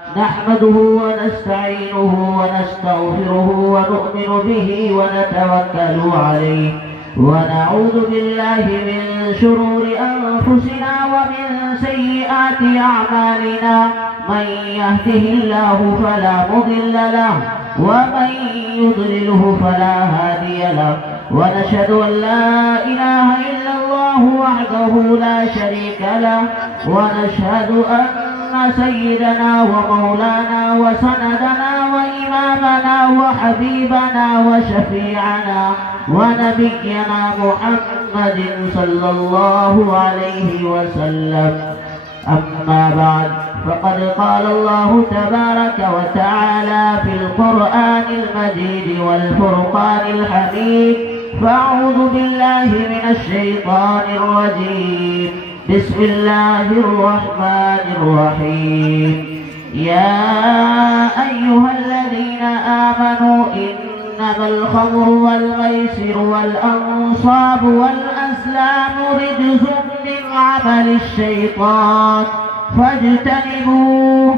نحمده ونستعينه ونستغفره ونؤمن به ونتوكل عليه ونعوذ بالله من شرور أنفسنا ومن سيئات أعمالنا. من يهده الله فلا مضل له ومن يضلله فلا هادي له. ونشهد أن لا إله إلا الله وحده لا شريك له. ونشهد أن سيدنا ومولانا وسندنا وإمامنا وحبيبنا وشفيعنا ونبينا محمد صلى الله عليه وسلم. أما بعد، فقد قال الله تبارك وتعالى في القرآن المجيد والفرقان الحميد: فأعوذ بالله من الشيطان الرجيم. بسم الله الرحمن الرحيم. يا أيها الذين آمنوا إنما الخمر والميسر والأنصاب والأزلام رجس من عمل الشيطان فاجتنبوه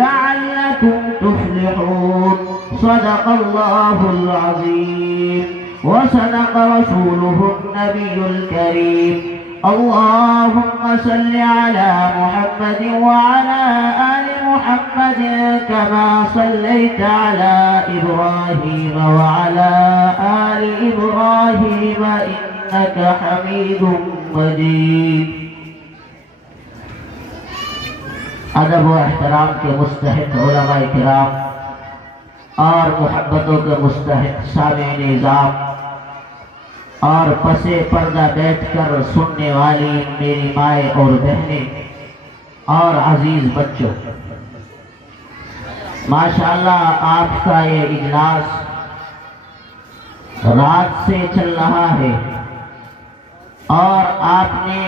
لعلكم تفلحون. صدق الله العظيم وصدق رسوله النبي الكريم. اللهم صل على محمد وعلى آل محمد كما صليت على إبراهيم وعلى آل إبراهيم إنك حميد مجيد. ادب و احترام کے مستحق علماء کرام اور محبتوں کے مستحق سامعین نظام اور پسے پردہ بیٹھ کر سننے والی میری مائیں اور بہنیں اور عزیز بچوں، ماشاءاللہ آپ کا یہ اجلاس رات سے چل رہا ہے اور آپ نے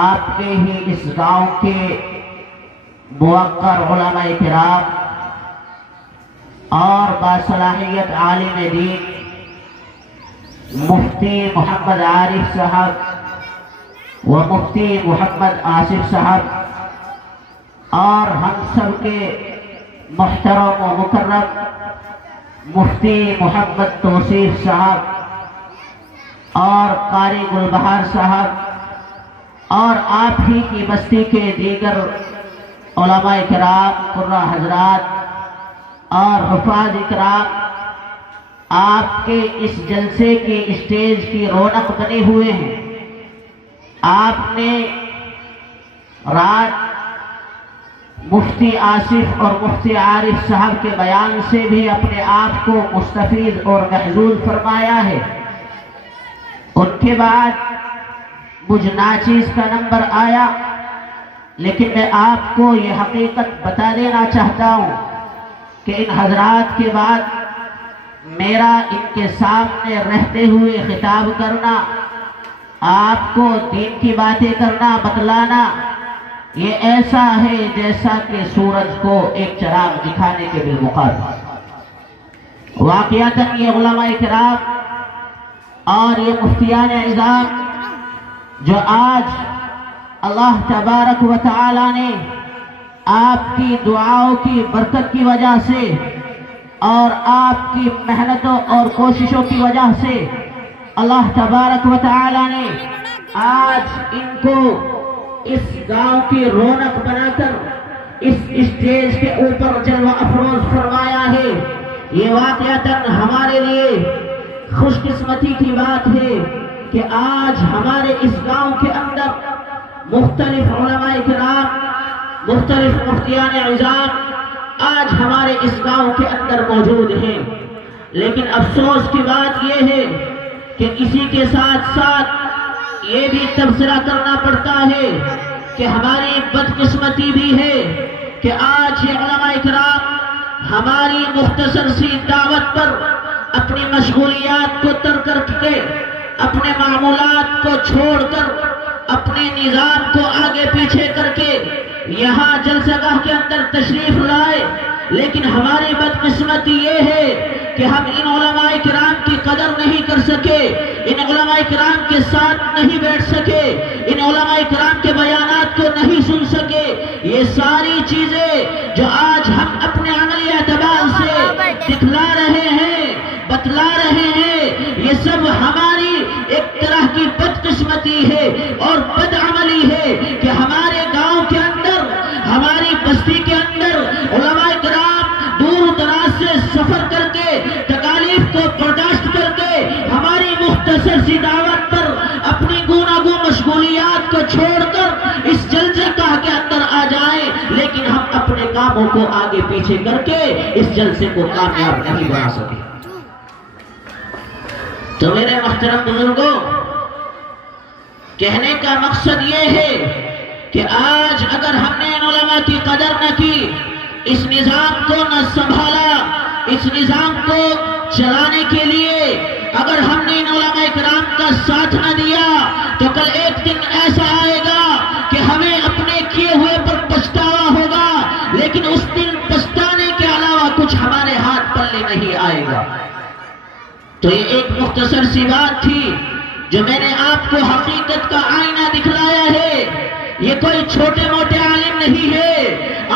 آپ کے ہی اس گاؤں کے موقر علماء کرام اور باصلاحیت عالم دین مفتی محمد عارف صاحب و مفتی محمد آصف صاحب اور ہم سب کے محترم و مکرم مفتی محمد توصیف صاحب اور قاری گلبہار صاحب اور آپ ہی کی بستی کے دیگر علماء کرام، قرہ حضرات اور حفاظ کرام، آپ کے اس جلسے کی اسٹیج کی رونق بنے ہوئے ہیں. آپ نے رات مفتی آصف اور مفتی عارف صاحب کے بیان سے بھی اپنے آپ کو مستفید اور محظوظ فرمایا ہے. ان کے بعد مجھ ناچیز کا نمبر آیا، لیکن میں آپ کو یہ حقیقت بتا دینا چاہتا ہوں کہ ان حضرات کے بعد میرا ان کے سامنے رہتے ہوئے خطاب کرنا، آپ کو دین کی باتیں کرنا، بتلانا، یہ ایسا ہے جیسا کہ سورج کو ایک چراغ دکھانے کے بالمقابل. واقعتاً یہ علماء کرام اور یہ مفتیان عظام جو آج اللہ تبارک و تعالی نے آپ کی دعاؤں کی برکت کی وجہ سے اور آپ کی محنتوں اور کوششوں کی وجہ سے اللہ تبارک و تعالی نے آج ان کو اس گاؤں کی رونق بنا کر اس اسٹیج کے اوپر جلوہ افروز فرمایا ہے. یہ واقعتاً ہمارے لیے خوش قسمتی کی بات ہے کہ آج ہمارے اس گاؤں کے اندر مختلف علماء کرام، مختلف مفتیان عظام آج ہمارے اس گاؤں کے اندر موجود ہیں. لیکن افسوس کی بات یہ ہے کہ اسی کے ساتھ ساتھ یہ بھی تبصرہ کرنا پڑتا ہے کہ ہماری بدقسمتی بھی ہے کہ آج یہ علماء کرام ہماری مختصر سی دعوت پر اپنی مشغولیات کو ترک کر کے، اپنے معمولات کو چھوڑ کر، اپنے نظام کو آگے پیچھے کر کے یہاں جلسہ گاہ کے اندر تشریف لائے. لیکن ہماری بدقسمتی یہ ہے کہ ہم ان علماء کرام کی قدر نہیں کر سکے، ان علماء کرام کے ساتھ نہیں بیٹھ سکے، ان علماء کرام کے بیانات کو نہیں سن سکے. یہ ساری چیزیں جو آج ہم اپنے عملی اعتبار سے دکھلا رہے ہیں، بتلا رہے ہیں، یہ سب ہماری ایک طرح کی بدقسمتی ہے اور بدعملی ہے کہ ہمارے گاؤں کے اندر، ہماری بستی کے اندر علماء کرام دور دراز سے سفر کر کے، تکالیف کو برداشت کر کے، ہماری مختصر سی دعوت پر اپنی گوناگوں مشغولیات کو چھوڑ کر اس جلسے گاہ کے اندر آ جائیں، لیکن ہم اپنے کاموں کو آگے پیچھے کر کے اس جلسے کو کامیاب نہیں بنا سکے۔ تو میرے محترم بزرگوں، کہنے کا مقصد یہ ہے کہ آج اگر ہم نے ان علماء کی قدر نہ کی، اس نظام کو نہ سنبھالا، اس نظام کو چلانے کے لیے اگر ہم نے ان علماء کرام کا ساتھ نہ دیا، تو کل ایک دن ایسا آئے گا کہ ہمیں اپنے کیے ہوئے پر پچھتاوا ہوگا، لیکن اس دن پچھتانے کے علاوہ کچھ ہمارے ہاتھ پلے نہیں آئے گا۔ تو یہ ایک مختصر سی بات تھی جو میں نے آپ کو حقیقت کا آئینہ دکھلایا ہے۔ یہ کوئی چھوٹے موٹے عالم نہیں ہے۔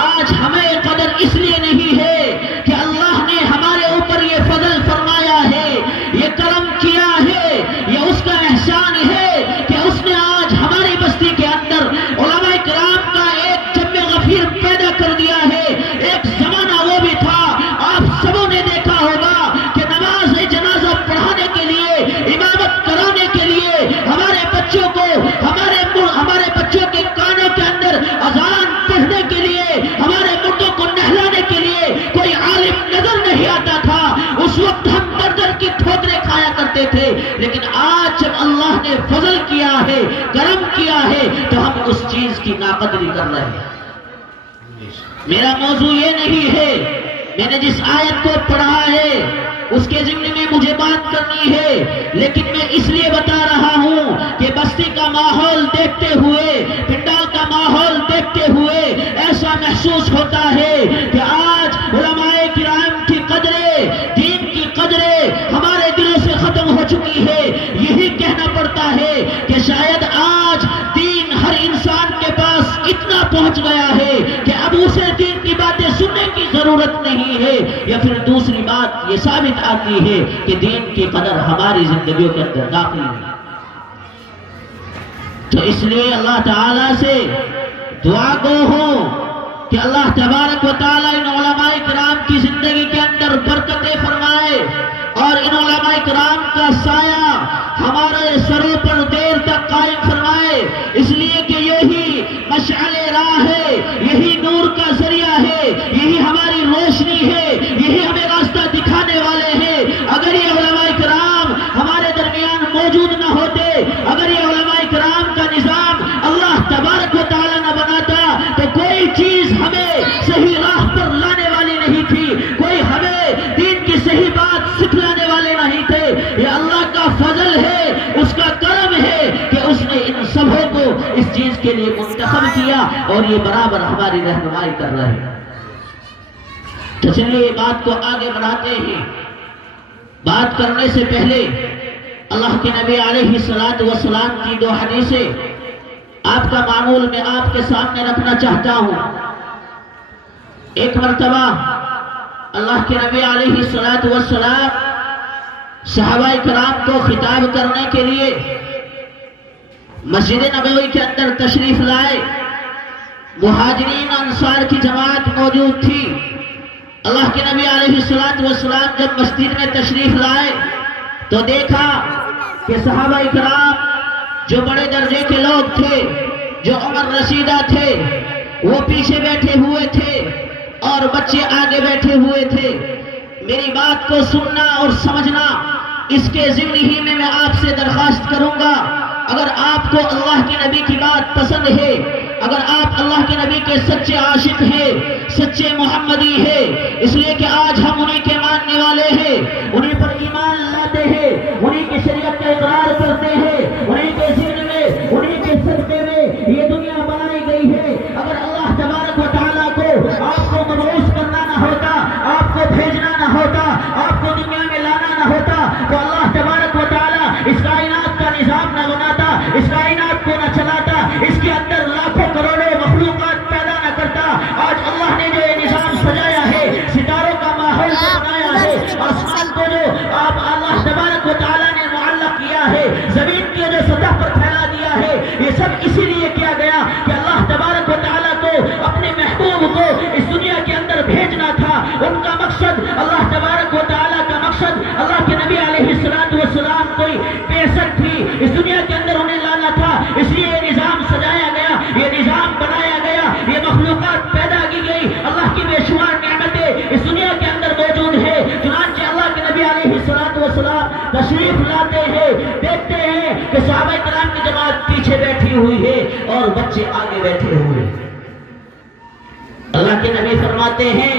آج ہمیں قدر اس لیے نہیں ہے کہ اللہ نے ہمارے اوپر یہ فضل فرمایا ہے، یہ کرم کیا ہے، یہ اس کا احسان ہے کہ اس نے آج ہماری بستی کے اندر علماء کرام کا ایک جمع غفیر پیدا کر دیا ہے۔ ایک زمانہ وہ بھی تھا، آپ سبوں نے دیکھا ہوگا کہ نماز جنازہ پڑھانے کے لیے، امامت کرانے کے لیے، ہمارے بچوں کو ہمارے بچوں کے کانوں کے اندر اذان پڑھنے کے لیے، ہمارے مردوں کو نہلانے کے لیے کوئی عالم نظر نہیں آتا تھا۔ اس وقت ہم در کی ٹھوکریں کھایا کرتے تھے، لیکن آج جب اللہ نے فضل کیا ہے، کرم کیا ہے، تو ہم اس چیز کی ناقدری کر رہے ہیں۔ میرا موضوع یہ نہیں ہے، میں نے جس آیت کو پڑھا ہے اس کے ضمن میں مجھے بات کرنی ہے، لیکن میں اس لیے بتا رہا ہوں کہ بستی کا ماحول دیکھتے ہوئے، پنڈال کا ماحول دیکھتے ہوئے ایسا محسوس ہوتا ہے کہ آج علماء کرام کی قدریں، دین کی قدریں ہمارے دلوں سے ختم ہو چکی ہے۔ یہی کہنا پڑتا ہے کہ شاید آج دین ہر انسان کے پاس اتنا پہنچ گیا ہے کہ اب اسے دین کی باتیں سننے کی ضرورت نہیں ہے، یا پھر دوسری بات یہ ثابت آتی ہے کہ دین کی قدر ہماری زندگیوں کے اندر داخل ہے۔ تو اس لیے اللہ تعالیٰ سے دعا گو ہو کہ اللہ تبارک و تعالیٰ ان علماء کرام کی زندگی کے اندر برکتیں فرمائے اور ان علماء کرام کا سایہ ہمارے سروں پر دیر تک قائم فرمائے، اس لیے کہ یہی مشعل راہ ہے، یہی نور کا ذریعہ ہے، یہی ہماری روشنی ہے، یہی ہمیں راستہ دکھانے والے ہیں۔ اگر یہ علماء کرام ہمارے درمیان موجود نہ ہوتے، اگر یہ علماء کرام کا نظام اللہ تبارک و تعالیٰ نہ بناتا، تو کوئی چیز ہمیں صحیح راہ پر لانے والی نہیں تھی، کوئی ہمیں دین کی صحیح بات سکھلانے والے نہیں تھے۔ یہ اللہ کا فضل ہے، اس کا کرم ہے کہ اس نے ان سبوں کو اس چیز کے لیے منتخب کیا اور یہ برابر ہماری رہنمائی کر رہے ہیں۔ تو چلیے بات کو آگے بڑھاتے ہیں۔ بات کرنے سے پہلے اللہ کے نبی علیہ السلام کی دو حدیثیں آپ کا معمول میں آپ کے سامنے رکھنا چاہتا ہوں۔ ایک مرتبہ اللہ کے نبی علیہ السلام صحابہ کرام کو خطاب کرنے کے لیے مسجد نبوی کے اندر تشریف لائے۔ مہاجرین انصار کی جماعت موجود تھی۔ اللہ کے نبی علیہ السلام جب مسجد میں تشریف لائے تو دیکھا کہ صحابہ کرام جو بڑے درجے کے لوگ تھے، جو عمر رسیدہ تھے، وہ پیچھے بیٹھے ہوئے تھے اور بچے آگے بیٹھے ہوئے تھے۔ میری بات کو سننا اور سمجھنا، اس کے ضمن ہی میں آپ سے درخواست کروں گا، اگر آپ کو اللہ کے نبی کی بات پسند ہے، اگر آپ اللہ کے نبی کے سچے عاشق ہیں، سچے محمدی ہیں، اس لیے کہ آج ہم انہی کے ماننے والے ہیں، انہی پر ایمان لاتے ہیں، انہی کی شریعت کا اقرار کرتے ہیں، انہی کے ذکر میں، انہی کے صدقے میں یہ دنیا بنائی گئی ہے۔ اگر اللہ تبارک و تعالیٰ کو آپ کو مبعوث کرنا نہ ہوتا، آپ کو بھیجنا نہ ہوتا، آپ کو دنیا میں لانا نہ ہوتا، تو اللہ تبارک و تعالیٰ اس کائنات کا نظام نہ بناتا، اس کائنات کو نہ چلاتا، اس کے اندر لاکھوں کروڑوں مخلوقات پیدا نہ کرتا۔ آج اللہ نے جو یہ نظام اور بچے آگے بیٹھے ہوئے. اللہ کے نبی فرماتے ہیں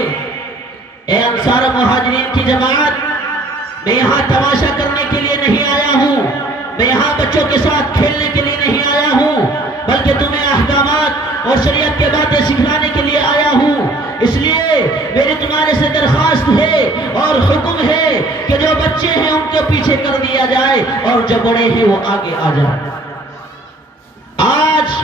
اے انصار و مہاجرین کی جماعت، میں یہاں تماشا کرنے کے لیے نہیں آیا ہوں، میں یہاں بچوں کے ساتھ کھیلنے کے لیے نہیں آیا ہوں، بلکہ تمہیں احکامات اور شریعت کے باتیں سکھانے کے لیے آیا ہوں. اس لیے میری تمہارے سے درخواست ہے اور حکم ہے کہ جو بچے ہیں ان کو پیچھے کر دیا جائے اور جو بڑے ہیں وہ آگے آ جائیں. آج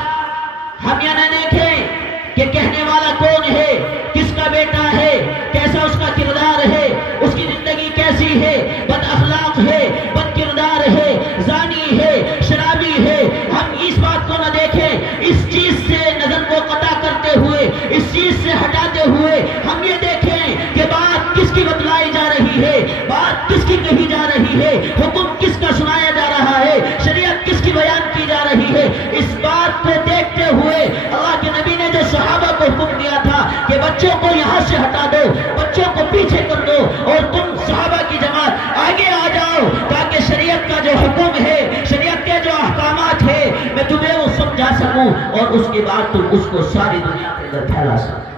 ہم یہ نہ دیکھیں کہ کہنے والا کون ہے، کس کا بیٹا ہے، کیسا اس کا کردار ہے، اس کی زندگی کیسی ہے، بد اخلاق ہے، بد کردار ہے، زانی ہے، شرابی ہے. ہم اس بات کو نہ دیکھیں، اس چیز سے نظر کو قطع کرتے ہوئے، اس چیز سے ہٹاتے ہوئے ہم یہ دیکھیں کہ بات کس کی بتلائی جا رہی ہے، بات کس کی کہی جا رہی ہے، حکم کس کا سنایا جا رہا ہے، شریعت کس کی بیان کی جا رہی ہے. اس بات کو دیکھتے ہوئے اللہ کے نبی نے جو صحابہ کو حکم دیا تھا کہ بچوں کو یہاں سے ہٹا دو، بچوں کو پیچھے کر دو اور تم صحابہ کی جماعت آگے آ جاؤ، تاکہ شریعت کا جو حکم ہے، شریعت کے جو احکامات ہے، میں تمہیں وہ سمجھا سکوں اور اس کے بعد تم اس کو ساری دنیا کے اندر پھیلا سکو.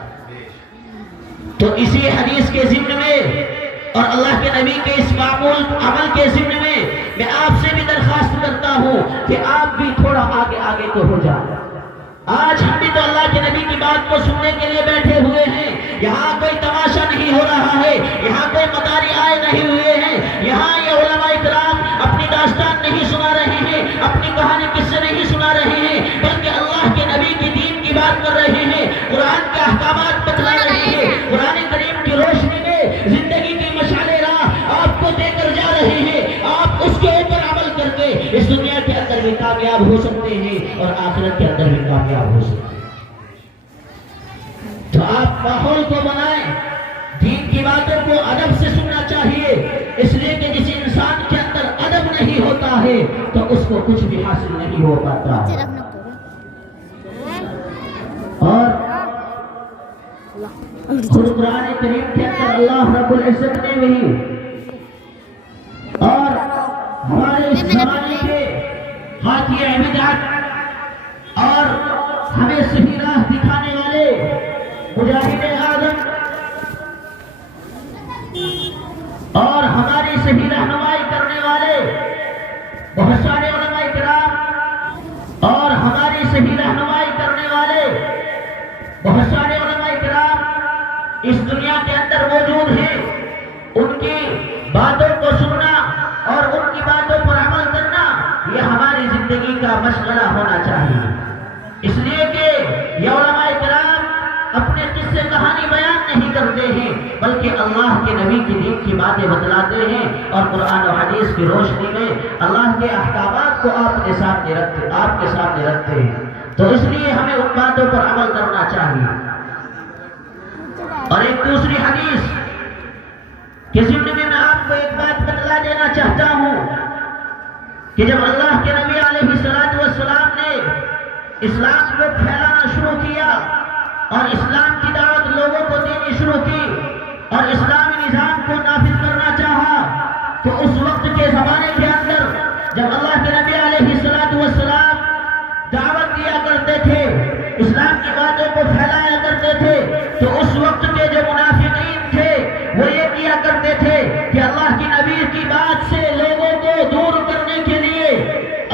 تو اسی حدیث کے ضمن میں اور اللہ کے نبی کے اس معمول عمل کے ضمن میں آپ سے بھی درخواست کرتا ہوں کہ آپ بھی تھوڑا آگے آگے کو ہو جائیں. آج ہم بھی تو اللہ کے نبی کی بات کو سننے کے لیے بیٹھے ہوئے ہیں. یہاں کوئی تماشا نہیں ہو رہا ہے، یہاں کوئی مداری آئے نہیں ہوئے ہیں، یہاں یہ علماء کرام اپنی داستان نہیں سنا رہے ہیں، اپنی کہانی کس سے نہیں سنا رہے ہیں، بلکہ اللہ کے نبی کی دین کی بات کر رہے ہیں، قرآن کے احکامات بتلا رہے ہیں، قرآن کریم کی روشنی میں زندگی کی مشعل راہ آپ کو دے کر جا رہے ہیں. آپ اس کے اوپر عمل کر کے اس دنیا کے اندر بھی کامیاب ہو سکتے ہیں اور آخرت کے اندر بھی کامیاب ہو سکتے ہیں. تو آپ ماحول کو بنائیں، دین کی باتوں کو ادب سے سننا چاہیے، اس لیے کہ جس انسان کے اندر ادب نہیں ہوتا ہے تو اس کو کچھ بھی حاصل نہیں ہو پاتا. اور قرآن کریم کے اندر اللہ رب العزت نے بھی اور ہمارے اس زمانے کے حاکم بدعت اور ہمیں صحیح راہ دکھانے والے مجاہد اعظم اور ہماری صحیح رہنمائی کرنے والے بہت سارے علماء کرام اور ہماری صحیح رہنمائی کرنے والے بہت سارے علماء کرام اس دنیا کے اندر موجود ہیں. ان کی باتوں کو سننا اور ان کی باتوں پر عمل کرنا یہ ہماری زندگی کا مشغلہ ہونا چاہیے. اس لیے کہ یہ علماء کرام اپنے قصے کہانی بیان نہیں کرتے ہیں، بلکہ اللہ کے نبی کی دین کی باتیں بتلاتے ہیں اور قرآن و حدیث کی روشنی میں اللہ کے احکامات کو آپ کے سامنے رکھتے ہیں. تو اس لیے ہمیں ان باتوں پر عمل کرنا چاہیے. اور ایک دوسری حدیث کے ضمن میں آپ کو ایک بات بتلا دینا چاہتا ہوں کہ جب اللہ کے نبی علیہ الصلوۃ والسلام نے اسلام کو پھیلانا شروع کیا اور اسلام کی دعوت لوگوں کو دینی شروع کی اور اسلامی نظام کو نافذ کرنا چاہا، تو اس وقت کے زمانے کے اندر جب اللہ کے نبی علیہ الصلوۃ والسلام دعوت دیا کرتے تھے، اسلام کی باتوں کو پھیلایا کرتے تھے، تو اس وقت کے جو منافقین تھے وہ یہ کیا کرتے تھے کہ اللہ کے نبی کی بات سے لوگوں کو دور کرنے کے لیے،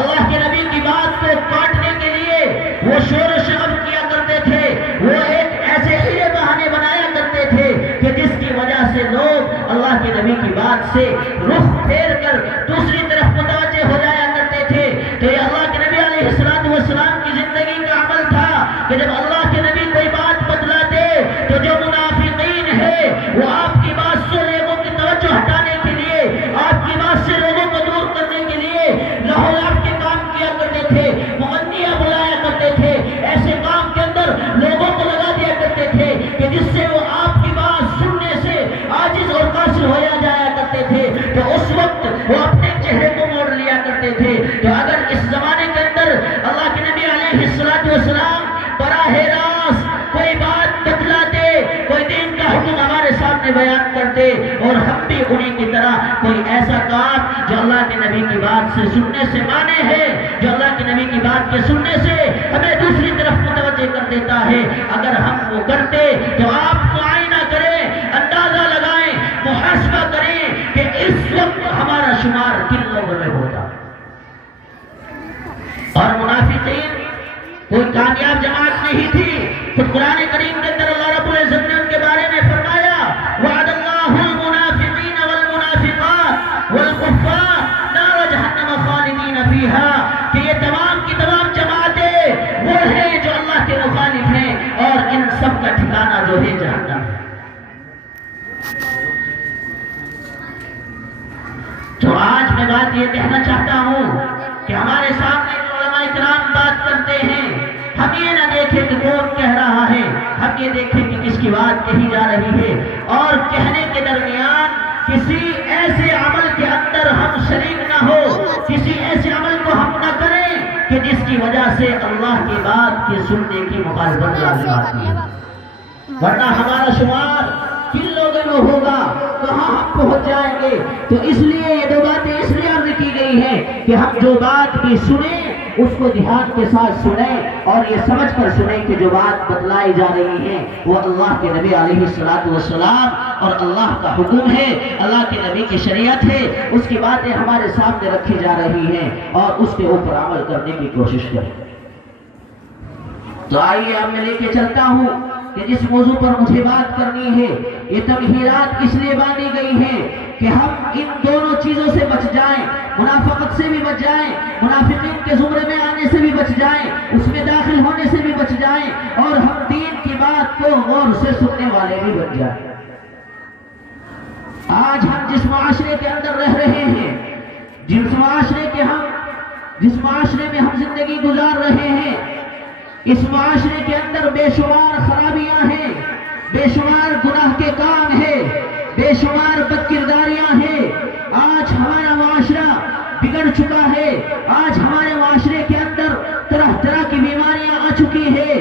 اللہ کے نبی کی بات کو کاٹنے کے لیے وہ شور و شعر کیا کرتے تھے. وہ ایک ایسے ہیلے بہانے بنایا کرتے تھے کہ جس کی وجہ سے لوگ اللہ کے نبی کی بات سے رخ پھیر کر دوسری طرف متوجہ ہو جایا کرتے تھے. تو یہ اللہ کے نبی علیہ الصلوۃ والسلام کی زندگی کا عمل تھا کہ جب اللہ کے نبی کوئی بات بتلاتے تو جو منافقین ہے وہ آپ کی بات سے لوگوں کی توجہ ہٹانے کے لیے، آپ کی بات سے لوگوں کو دور کرنے کے لیے لاہور کے کام کیا کرتے تھے، مغنیاں بلایا کرتے تھے، ایسے کام کے اندر لوگوں کو لگا دیا کرتے تھے کہ جس سے وہ آپ کی بات سننے سے عاجز اور قاصر ہویا جایا کرتے تھے. تو اس وقت وہ اپنے چہرے کو موڑ لیا کرتے تھے. تو اگر اس زمانے کے اندر اللہ کے نبی علیہ الصلوۃ والسلام براہ راست کوئی بات بتلاتے، کوئی دین کا حکم ہمارے سامنے بیان کرتے اور ہم بھی انہیں کی طرح کوئی ایسا کام جو اللہ کے نبی کی بات سے سننے سے مانے ہے، جو اللہ کے نبی کی بات کے سننے سے ہمیں دوسری طرف متوجہ کر دیتا ہے، اگر ہم وہ کرتے تو آپ معائنہ کریں، اندازہ لگائیں، محاسبہ کریں کہ اس وقت ہمارا شمار کن لوگوں میں ہوتا۔ اور منافقین کوئی کامیاب جماعت نہیں تھی، خود قرآن کریم کے اندر اللہ رب العزت نے ان کے بارے میں فرمایا وعد اللہ المنافقین والمنافقات والکفار نار جہنم خالدین فیہا، کہ یہ تمام کی تمام جماعتیں وہ ہیں جو اللہ کے مخالف ہیں اور ان سب کا ٹھکانہ جو ہے جہنم ہے۔ تو آج میں بات یہ کہنا چاہتا ہوں کہ ہمارے سامنے جو علماء کرام بات کرتے ہیں، ہم یہ نہ دیکھیں کہ کون کہہ رہا ہے، ہم یہ دیکھیں کہ کس کی بات کہی جا رہی ہے، اور کہنے کے درمیان کسی ایسے عمل کے اندر ہم شریک نہ ہو، کسی ایسے عمل کو ہم نہ کریں کہ جس کی وجہ سے اللہ کی بات کے سننے کی مخالفت لازم آتی ہے، ورنہ ہمارا شمار کن لوگوں میں ہوگا، کہاں ہم پہنچ جائیں گے۔ تو اس لیے یہ دو باتیں اس لیے عرض کی گئی ہیں کہ ہم جو بات بھی سنیں اس کو دھیان کے ساتھ سنیں اور یہ سمجھ کر سنیں کہ جو بات بتلائی جا رہی ہے وہ اللہ کے نبی علیہ السلام اور اللہ کا حکم ہے، اللہ کے نبی کی شریعت ہے، اس کی باتیں ہمارے سامنے رکھی جا رہی ہیں اور اس کے اوپر عمل کرنے کی کوشش کریں۔ تو آئیے اب میں لے کے چلتا ہوں کہ جس موضوع پر مجھے بات کرنی ہے، یہ تمہیدات اس لیے باندھی گئی ہیں کہ ہم ان دونوں چیزوں سے بچ جائیں، منافقت سے بھی بچ جائیں، منافقین کے زمرے میں آنے سے بھی بچ جائیں، اس میں داخل ہونے سے بھی بچ جائیں، اور ہم دین کی بات کو غور سے سننے والے بھی بن جائیں۔ آج ہم جس معاشرے کے اندر رہ رہے ہیں، جس معاشرے میں ہم زندگی گزار رہے ہیں، اس معاشرے کے اندر بے شمار خرابیاں ہیں، بے شمار گناہ کے کام ہیں، بے شمار بدکرداریاں ہیں۔ آج ہمارا معاشرہ بگڑ چکا ہے، آج ہمارے معاشرے کے اندر طرح طرح کی بیماریاں آ چکی ہیں،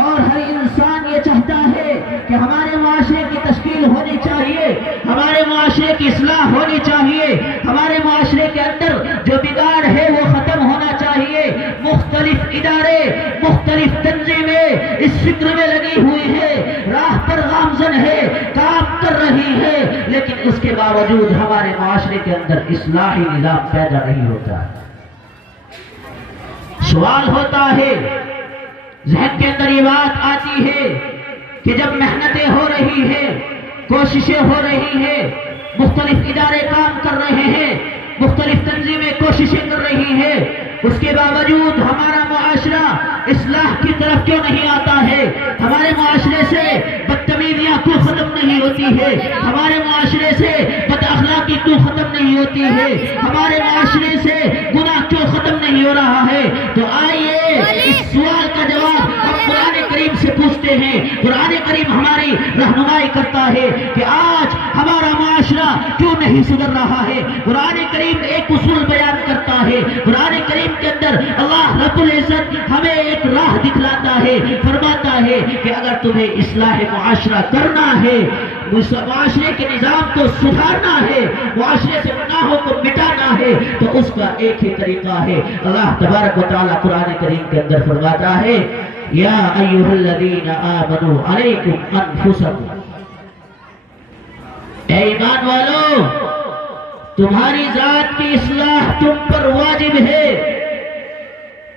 اور ہر انسان یہ چاہتا ہے کہ ہمارے معاشرے کی تشکیل ہونی چاہیے، ہمارے معاشرے کی اصلاح ہونی چاہیے، ہمارے معاشرے کے اندر جو بگاڑ ہے وہ ختم ہونا چاہیے۔ مختلف ادارے، مختلف تنظیمیں اس فکر میں لگی ہوئی ہے، راہ پر گامزن ہے، کام کر رہی ہے، لیکن اس کے باوجود ہمارے معاشرے کے اندر اصلاحی نظام پیدا نہیں ہوتا۔ سوال ہوتا ہے، ذہن کے اندر یہ بات آتی ہے کہ جب محنتیں ہو رہی ہیں، کوششیں ہو رہی ہیں، مختلف ادارے کام کر رہے ہیں، مختلف تنظیمیں کوششیں کر رہی ہیں، اس کے باوجود ہمارا معاشرہ اصلاح کی طرف کیوں نہیں آتا ہے؟ ہمارے معاشرے سے بدتمیزیاں کیوں ختم نہیں ہوتی ہے؟ ہمارے معاشرے سے بد اخلاقی کیوں ختم نہیں ہوتی ہے؟ ہمارے معاشرے سے گناہ کیوں ختم نہیں ہو رہا ہے؟ تو آئیے اس سوال کا جواب ہم قرآن کریم سے پوچھتے ہیں۔ قرآن کریم ہماری رہنمائی کرتا ہے کہ آج ہمارا معاشرہ کیوں نہیں سدھر رہا ہے۔ قرآن کریم ایک اصول بیان کرتا ہے، قرآن کریم کے اندر اللہ رب العزت ہمیں ایک راہ دکھلاتا ہے، فرماتا ہے کہ اگر تمہیں اصلاح معاشرہ کرنا ہے، معاشرے کے نظام کو سدھارنا ہے، معاشرے سے گناہوں کو مٹانا ہے، تو اس کا ایک ہی طریقہ ہے۔ اللہ تبارک و تعالیٰ قرآن کریم کے اندر فرماتا ہے یا ایھا الذین آمنوا علیکم انفسکم، اے ایمان والو تمہاری ذات کی اصلاح تم پر واجب ہے،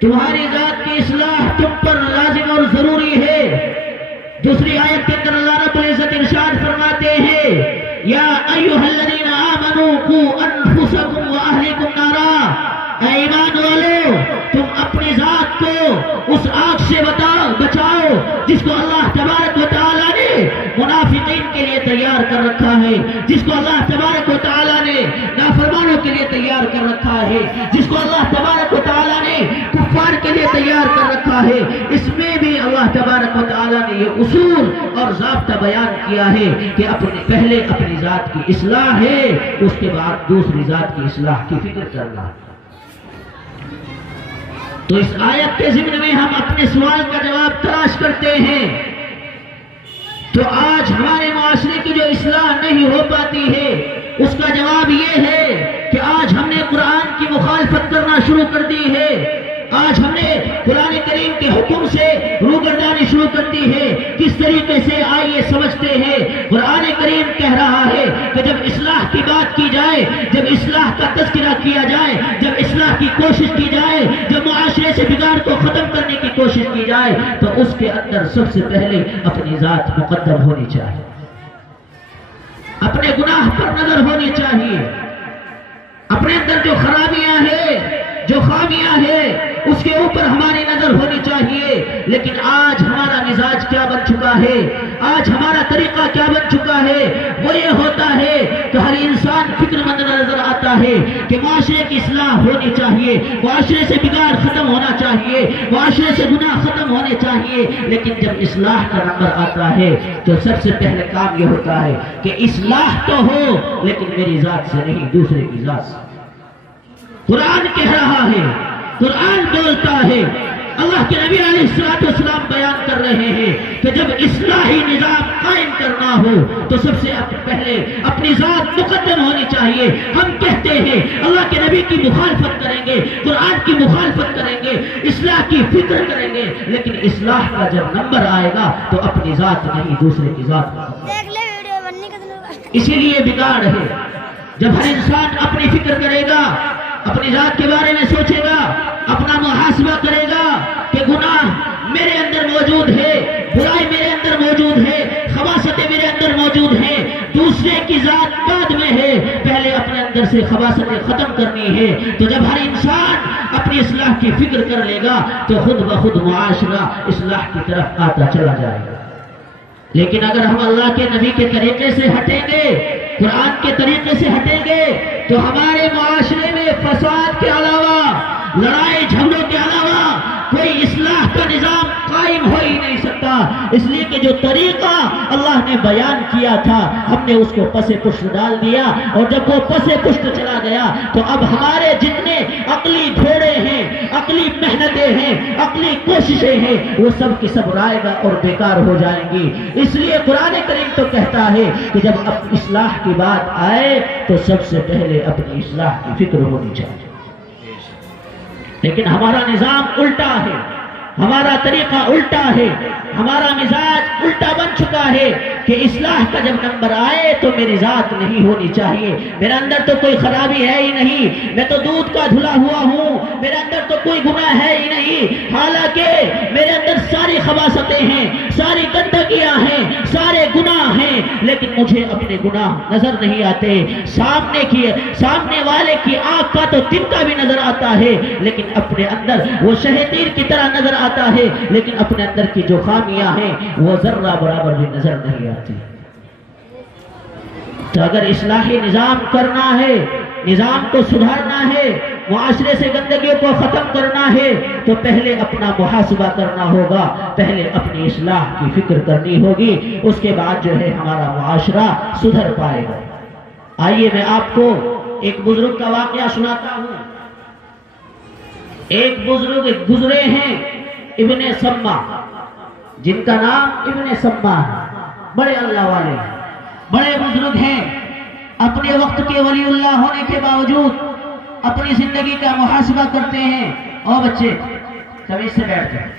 تمہاری ذات کی اصلاح تم پر لازم اور ضروری ہے۔ دوسری آیت کے اندر اللہ رب العزت ارشاد فرماتے ہیں یا ایھا الذین آمنوا قوا انفسکم واہلیکم نارا، اے ایمان والو تم اپنی ذات کو اس آگ سے بچاؤ جس کو اللہ تبارک و تعالیٰ نے منافقین کے لیے تیار کر رکھا ہے، جس کو اللہ تبارک و تعالیٰ نے نافرمانوں کے لیے تیار کر رکھا ہے، جس کو اللہ تبارک و تعالیٰ نے کفار کے لیے تیار کر رکھا ہے۔ اس میں بھی اللہ تبارک و تعالیٰ نے یہ اصول اور ضابطہ بیان کیا ہے کہ پہلے اپنی ذات کی اصلاح ہے، اس کے بعد دوسری ذات کی اصلاح کی فکر کرنا۔ تو اس آیت کے ضمن میں ہم اپنے سوال کا جواب تلاش کرتے ہیں۔ تو آج ہمارے معاشرے معاشرے کی جو اصلاح نہیں ہو پاتی ہے اس کا جواب یہ ہے کہ آج ہم نے قرآن کی مخالفت کرنا شروع کر دی ہے، آج ہم نے قرآن کریم کے حکم سے روگردانی شروع کر دی ہے۔ کس طریقے سے آئیے سمجھتے ہیں۔ قرآن کریم کہہ رہا ہے کہ جب اصلاح کی بات کی جائے، جب اصلاح کا تذکرہ کیا جائے، جب اصلاح کی کوشش کی جائے، جب معاشرے سے بگاڑ کو ختم کرنے کی کوشش کی جائے تو اس کے اندر سب سے پہلے اپنی ذات مقدم ہونی چاہیے، اپنے گناہ پر نظر ہونی چاہیے، اپنے اندر جو خرابیاں ہیں، جو خامیاں ہیں اس کے اوپر ہماری نظر ہونی چاہیے۔ لیکن آج ہمارا مزاج کیا بن چکا ہے، آج ہمارا طریقہ کیا بن چکا ہے، وہ یہ ہوتا ہے کہ ہر انسان فکر مند نظر آتا ہے کہ معاشرے کی اصلاح ہونی چاہیے، معاشرے سے بگاڑ ختم ہونا چاہیے، معاشرے سے گناہ ختم ہونے چاہیے۔ لیکن جب اصلاح کا نمبر آتا ہے تو سب سے پہلے کام یہ ہوتا ہے کہ اصلاح تو ہو لیکن میری ذات سے نہیں، دوسرے کی ذات سے۔ قرآن کہہ رہا ہے، قرآن بولتا ہے، اللہ کے نبی علیہ السلام بیان کر رہے ہیں کہ جب اصلاحی نظام قائم کرنا ہو تو سب سے پہلے اپنی ذات مقدم ہونی چاہیے۔ ہم کہتے ہیں اللہ کے نبی کی مخالفت کریں گے، قرآن کی مخالفت کریں گے، اصلاح کی فکر کریں گے، لیکن اصلاح کا جب نمبر آئے گا تو اپنی ذات نہیں، دوسرے کی ذات۔ اسی لیے بگاڑ ہے۔ جب ہر انسان اپنی فکر کرے گا، اپنی ذات کے بارے میں سوچے گا، اپنا محاسبہ کرے گا کہ گناہ میرے اندر موجود ہے، برائی میرے اندر موجود ہے، خباثتیں میرے اندر موجود ہیں، دوسرے کی ذات بعد میں ہے، پہلے اپنے اندر سے خباثتیں ختم کرنی ہے۔ تو جب ہر انسان اپنی اصلاح کی فکر کر لے گا تو خود بخود معاشرہ اصلاح کی طرف آتا چلا جائے گا۔ لیکن اگر ہم اللہ کے نبی کے طریقے سے ہٹیں گے، قرآن کے طریقے سے ہٹیں گے تو ہمارے معاشرے میں فساد کے علاوہ، لڑائی جھگڑوں کے علاوہ کوئی اصلاح کا نظام قائم ہو ہی نہیں سکتا۔ اس لیے کہ جو طریقہ اللہ نے بیان کیا تھا ہم نے اس کو پس پشت ڈال دیا، اور جب وہ پس پشت چلا گیا تو اب ہمارے جتنے عقلی گھوڑے ہیں، عقلی محنتیں ہیں، عقلی کوششیں ہیں، وہ سب کی سب رائے گا اور بیکار ہو جائیں گی۔ اس لیے قرآن کریم تو کہتا ہے کہ جب اب اصلاح کی بات آئے تو سب سے پہلے اپنی اصلاح کی فکر ہونی چاہیے۔ لیکن ہمارا نظام الٹا ہے، ہمارا طریقہ الٹا ہے، ہمارا مزاج الٹا بن چکا ہے کہ اصلاح کا جب نمبر آئے تو میری ذات نہیں ہونی چاہیے، میرے اندر تو کوئی خرابی ہے ہی نہیں، میں تو دودھ کا دھلا ہوا ہوں، میرے اندر تو کوئی گناہ ہے ہی نہیں، حالانکہ میرے اندر ساری خباثتیں ہیں، ساری گندگیاں ہیں، سارے گناہ ہیں، لیکن مجھے اپنے گناہ نظر نہیں آتے۔ سامنے والے کی آنکھ کا تو تنکا بھی نظر آتا ہے، لیکن اپنے اندر وہ شہتیر کی طرح نظر آتا ہے، لیکن اپنے اندر کی جو خامیاں ہیں وہ ذرہ برابر بھی نظر نہیں آتی۔ تو اگر اصلاحی نظام کرنا ہے، نظام کو سدھارنا ہے، معاشرے سے گندگیوں کو ختم کرنا ہے تو پہلے اپنا محاسبہ کرنا ہوگا، پہلے اپنی اصلاح کی فکر کرنی ہوگی، اس کے بعد جو ہے ہمارا معاشرہ سدھر پائے گا۔ آئیے میں آپ کو ایک بزرگ کا واقعہ سناتا ہوں۔ ایک بزرگ گزرے ہیں ابن سما، جن کا نام ابن سما ہے، بڑے اللہ والے ہیں، بڑے بزرگ ہیں، اپنے وقت کے ولی اللہ ہونے کے باوجود اپنی زندگی کا محاسبہ کرتے ہیں۔ اور بچے کبھی سے بیٹھ جائیں،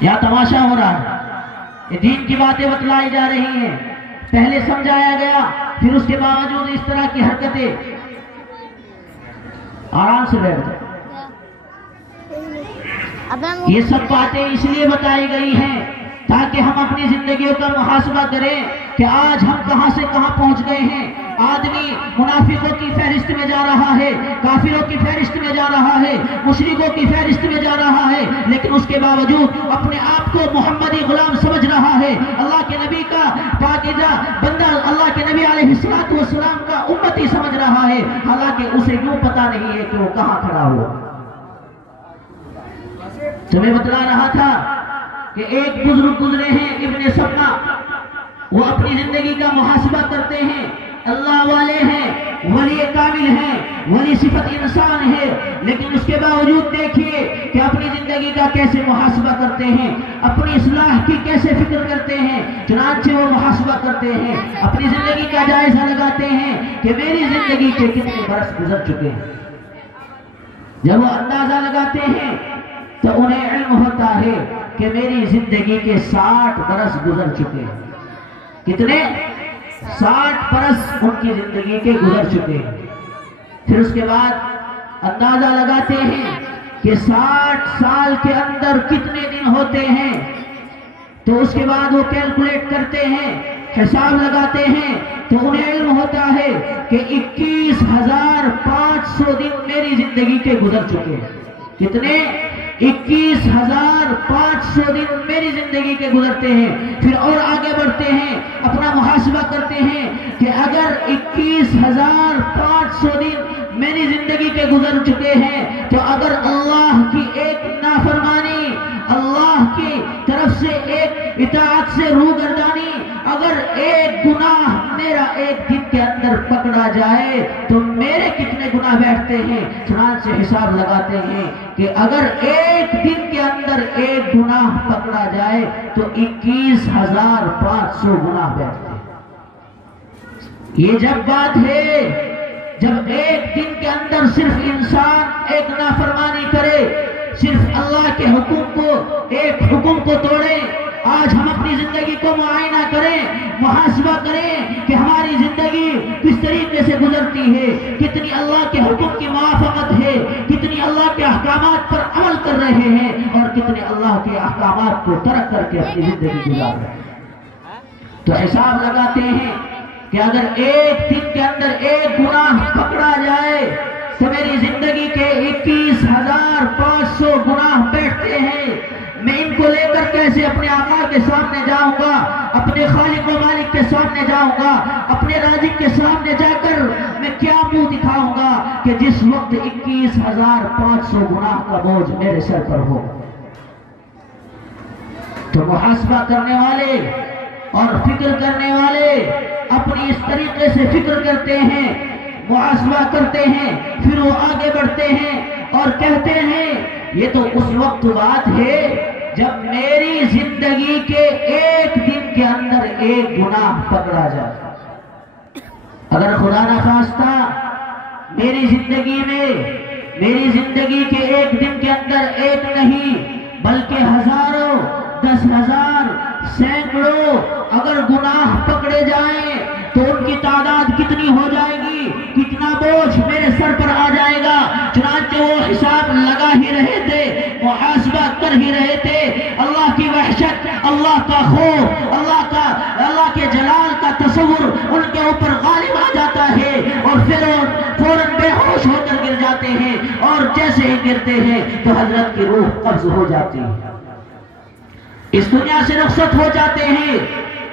یہاں تماشا ہو رہا ہے، یہ دین کی باتیں بتلائی جا رہی ہیں، پہلے سمجھایا گیا پھر اس کے باوجود اس طرح کی حرکتیں۔ آرام سے بیٹھ جائیں۔ یہ سب باتیں اس لیے بتائی گئی ہیں تاکہ ہم اپنی زندگیوں کا محاسبہ کریں کہ آج ہم کہاں سے کہاں پہنچ گئے ہیں۔ آدمی منافقوں کی فہرست میں جا رہا ہے، کافروں کی فہرست میں جا رہا ہے، مشرکوں کی فہرست میں جا رہا ہے، لیکن اس کے باوجود اپنے آپ کو محمدی غلام سمجھ رہا ہے، اللہ کے نبی کا پاکیزہ بندہ، اللہ کے نبی علیہ السلام کا امتی سمجھ رہا ہے، حالانکہ اسے یوں پتہ نہیں ہے کہ وہ کہاں کھڑا ہوا۔ تو میں بتلا رہا تھا کہ ایک بزرگ گزرے ہیں ابن سما، وہ اپنی زندگی کا محاسبہ کرتے ہیں، اللہ والے ہیں، ولی کامل ہیں، ولی صفت انسان ہے، لیکن اس کے باوجود دیکھیے کہ اپنی زندگی کا کیسے محاسبہ کرتے ہیں، اپنی اصلاح کی کیسے فکر کرتے ہیں۔ چنانچہ وہ محاسبہ کرتے ہیں، اپنی زندگی کا جائزہ لگاتے ہیں کہ میری زندگی کے کتنے برس گزر چکے ہیں۔ جب وہ اندازہ لگاتے ہیں تو انہیں علم ہوتا ہے کہ میری زندگی کے 60 برس گزر چکے ہیں۔ کتنے؟ 60 برس ان کی زندگی کے گزر چکے ہیں۔ پھر اس کے بعد اندازہ لگاتے ہیں کہ 60 سال کے اندر کتنے دن ہوتے ہیں، تو اس کے بعد وہ کیلکولیٹ کرتے ہیں، حساب لگاتے ہیں، تو انہیں علم ہوتا ہے کہ 21,500 دن میری زندگی کے گزر چکے ہیں۔ کتنے؟ 21,500 دن میری زندگی کے گزرتے ہیں۔ پھر اور آگے بڑھتے ہیں، اپنا محاسبہ کرتے ہیں کہ اگر 21,500 دن میری زندگی کے گزر چکے ہیں تو اگر اللہ کی ایک نافرمانی، اللہ کی طرف سے ایک اطاعت سے روگردانی، اگر ایک گناہ میرا ایک دن کے اندر پکڑا جائے تو میرے کتنے گناہ بیٹھتے ہیں۔ چنانچہ حساب لگاتے ہیں کہ اگر ایک دن کے اندر ایک گناہ پکڑا جائے تو 21,500 گناہ بیٹھتے ہیں۔ یہ جب بات ہے جب ایک دن کے اندر صرف انسان ایک نافرمانی کرے، صرف اللہ کے حکم کو، ایک حکم کو توڑے۔ آج ہم اپنی زندگی کو معائنہ کریں، محاسبہ کریں کہ ہماری زندگی کس طریقے سے گزرتی ہے، کتنی اللہ کے حکم کی موافقت ہے، کتنی اللہ کے احکامات پر عمل کر رہے ہیں اور کتنے اللہ کے احکامات کو ترک کر کے اپنی زندگی گزار رہے ہیں۔ تو حساب لگاتے ہیں کہ اگر ایک دن کے اندر ایک گناہ پکڑا جائے تو میری زندگی کے 21,500 گناہ بیٹھتے ہیں۔ میں ان کو لے کر کیسے اپنے آقا کے سامنے جاؤں گا، اپنے خالق و مالک کے سامنے جاؤں گا، اپنے رازق کے سامنے جا کر میں کیا منہ دکھاؤں گا کہ جس وقت 21,500 گناہ کا بوجھ میرے سر پر ہو۔ تو محاسبہ کرنے والے اور فکر کرنے والے اپنی اس طریقے سے فکر کرتے ہیں، محاسبہ کرتے ہیں، پھر وہ آگے بڑھتے ہیں اور کہتے ہیں یہ تو اس وقت بات ہے جب میری زندگی کے ایک دن کے اندر ایک گناہ پکڑا جائے۔ اگر خدا نخواستہ میری زندگی میں، میری زندگی کے ایک دن کے اندر ایک نہیں بلکہ ہزاروں، 10,000، سینکڑوں اگر گناہ پکڑے جائیں تو ان کی تعداد کتنی ہو جائے گی، کتنا بوجھ میرے سر پر آ جائے گا۔ چنانچہ وہ حساب لگا ہی رہے تھے، محاسبہ کر ہی رہے تھے۔ اللہ کی وحشت، اللہ کا خوف، اللہ کے جلال کا تصور ان کے اوپر غالب آ جاتا ہے اور پھر فوراً بے ہوش ہو کر گر جاتے ہیں، اور جیسے ہی گرتے ہیں تو حضرت کی روح قبض ہو جاتی ہے، اس دنیا سے رخصت ہو جاتے ہیں۔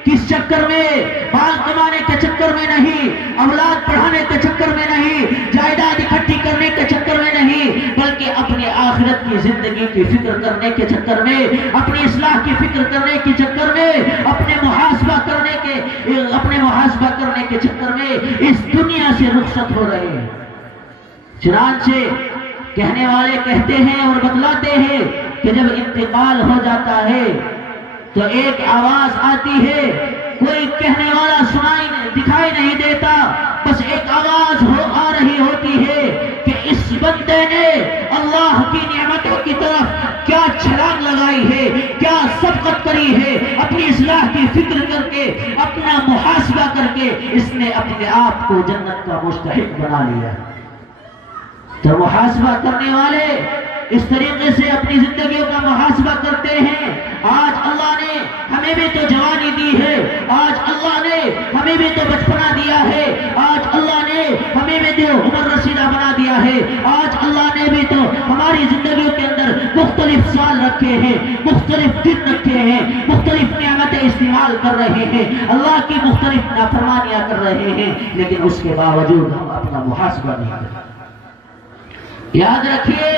کس چکر میں؟ مال کمانے کے چکر میں نہیں، اولاد پڑھانے کے چکر میں نہیں، جائیداد اکٹھی کرنے کے چکر میں نہیں، بلکہ اپنے آخرت کی زندگی کی فکر کرنے کے چکر میں، اپنی اصلاح کی فکر کرنے کے چکر میں، اپنے محاسبہ کرنے کے چکر میں اس دنیا سے رخصت ہو رہے ہیں۔ چنانچہ کہنے والے کہتے ہیں اور بتلاتے ہیں کہ جب انتقال ہو جاتا ہے تو ایک آواز آتی ہے، کوئی کہنے والا دکھائی نہیں دیتا، بس ایک آواز آ رہی ہوتی ہے کہ اس بندے نے اللہ کی نعمتوں کی طرف کیا چھلانگ لگائی ہے، کیا سبقت کری ہے، اپنی اصلاح کی فکر کر کے، اپنا محاسبہ کر کے اس نے اپنے آپ کو جنت کا مستحق بنا لیا۔ تو محاسبہ کرنے والے اس طریقے سے اپنی زندگیوں کا محاسبہ کرتے ہیں۔ آج اللہ نے ہمیں بھی تو جوانی دی ہے، آج اللہ نے ہمیں بھی تو بچپنا دیا ہے، آج اللہ نے ہمیں بھی تو عمر رسیدہ بنا دیا ہے، آج اللہ نے بھی تو ہماری زندگیوں کے اندر مختلف سال رکھے ہیں، مختلف دن رکھے ہیں، مختلف نعمتیں استعمال کر رہے ہیں، اللہ کی مختلف نافرمانیاں کر رہے ہیں، لیکن اس کے باوجود ہم اپنا محاسبہ نہیں کرتے۔ یاد رکھیے،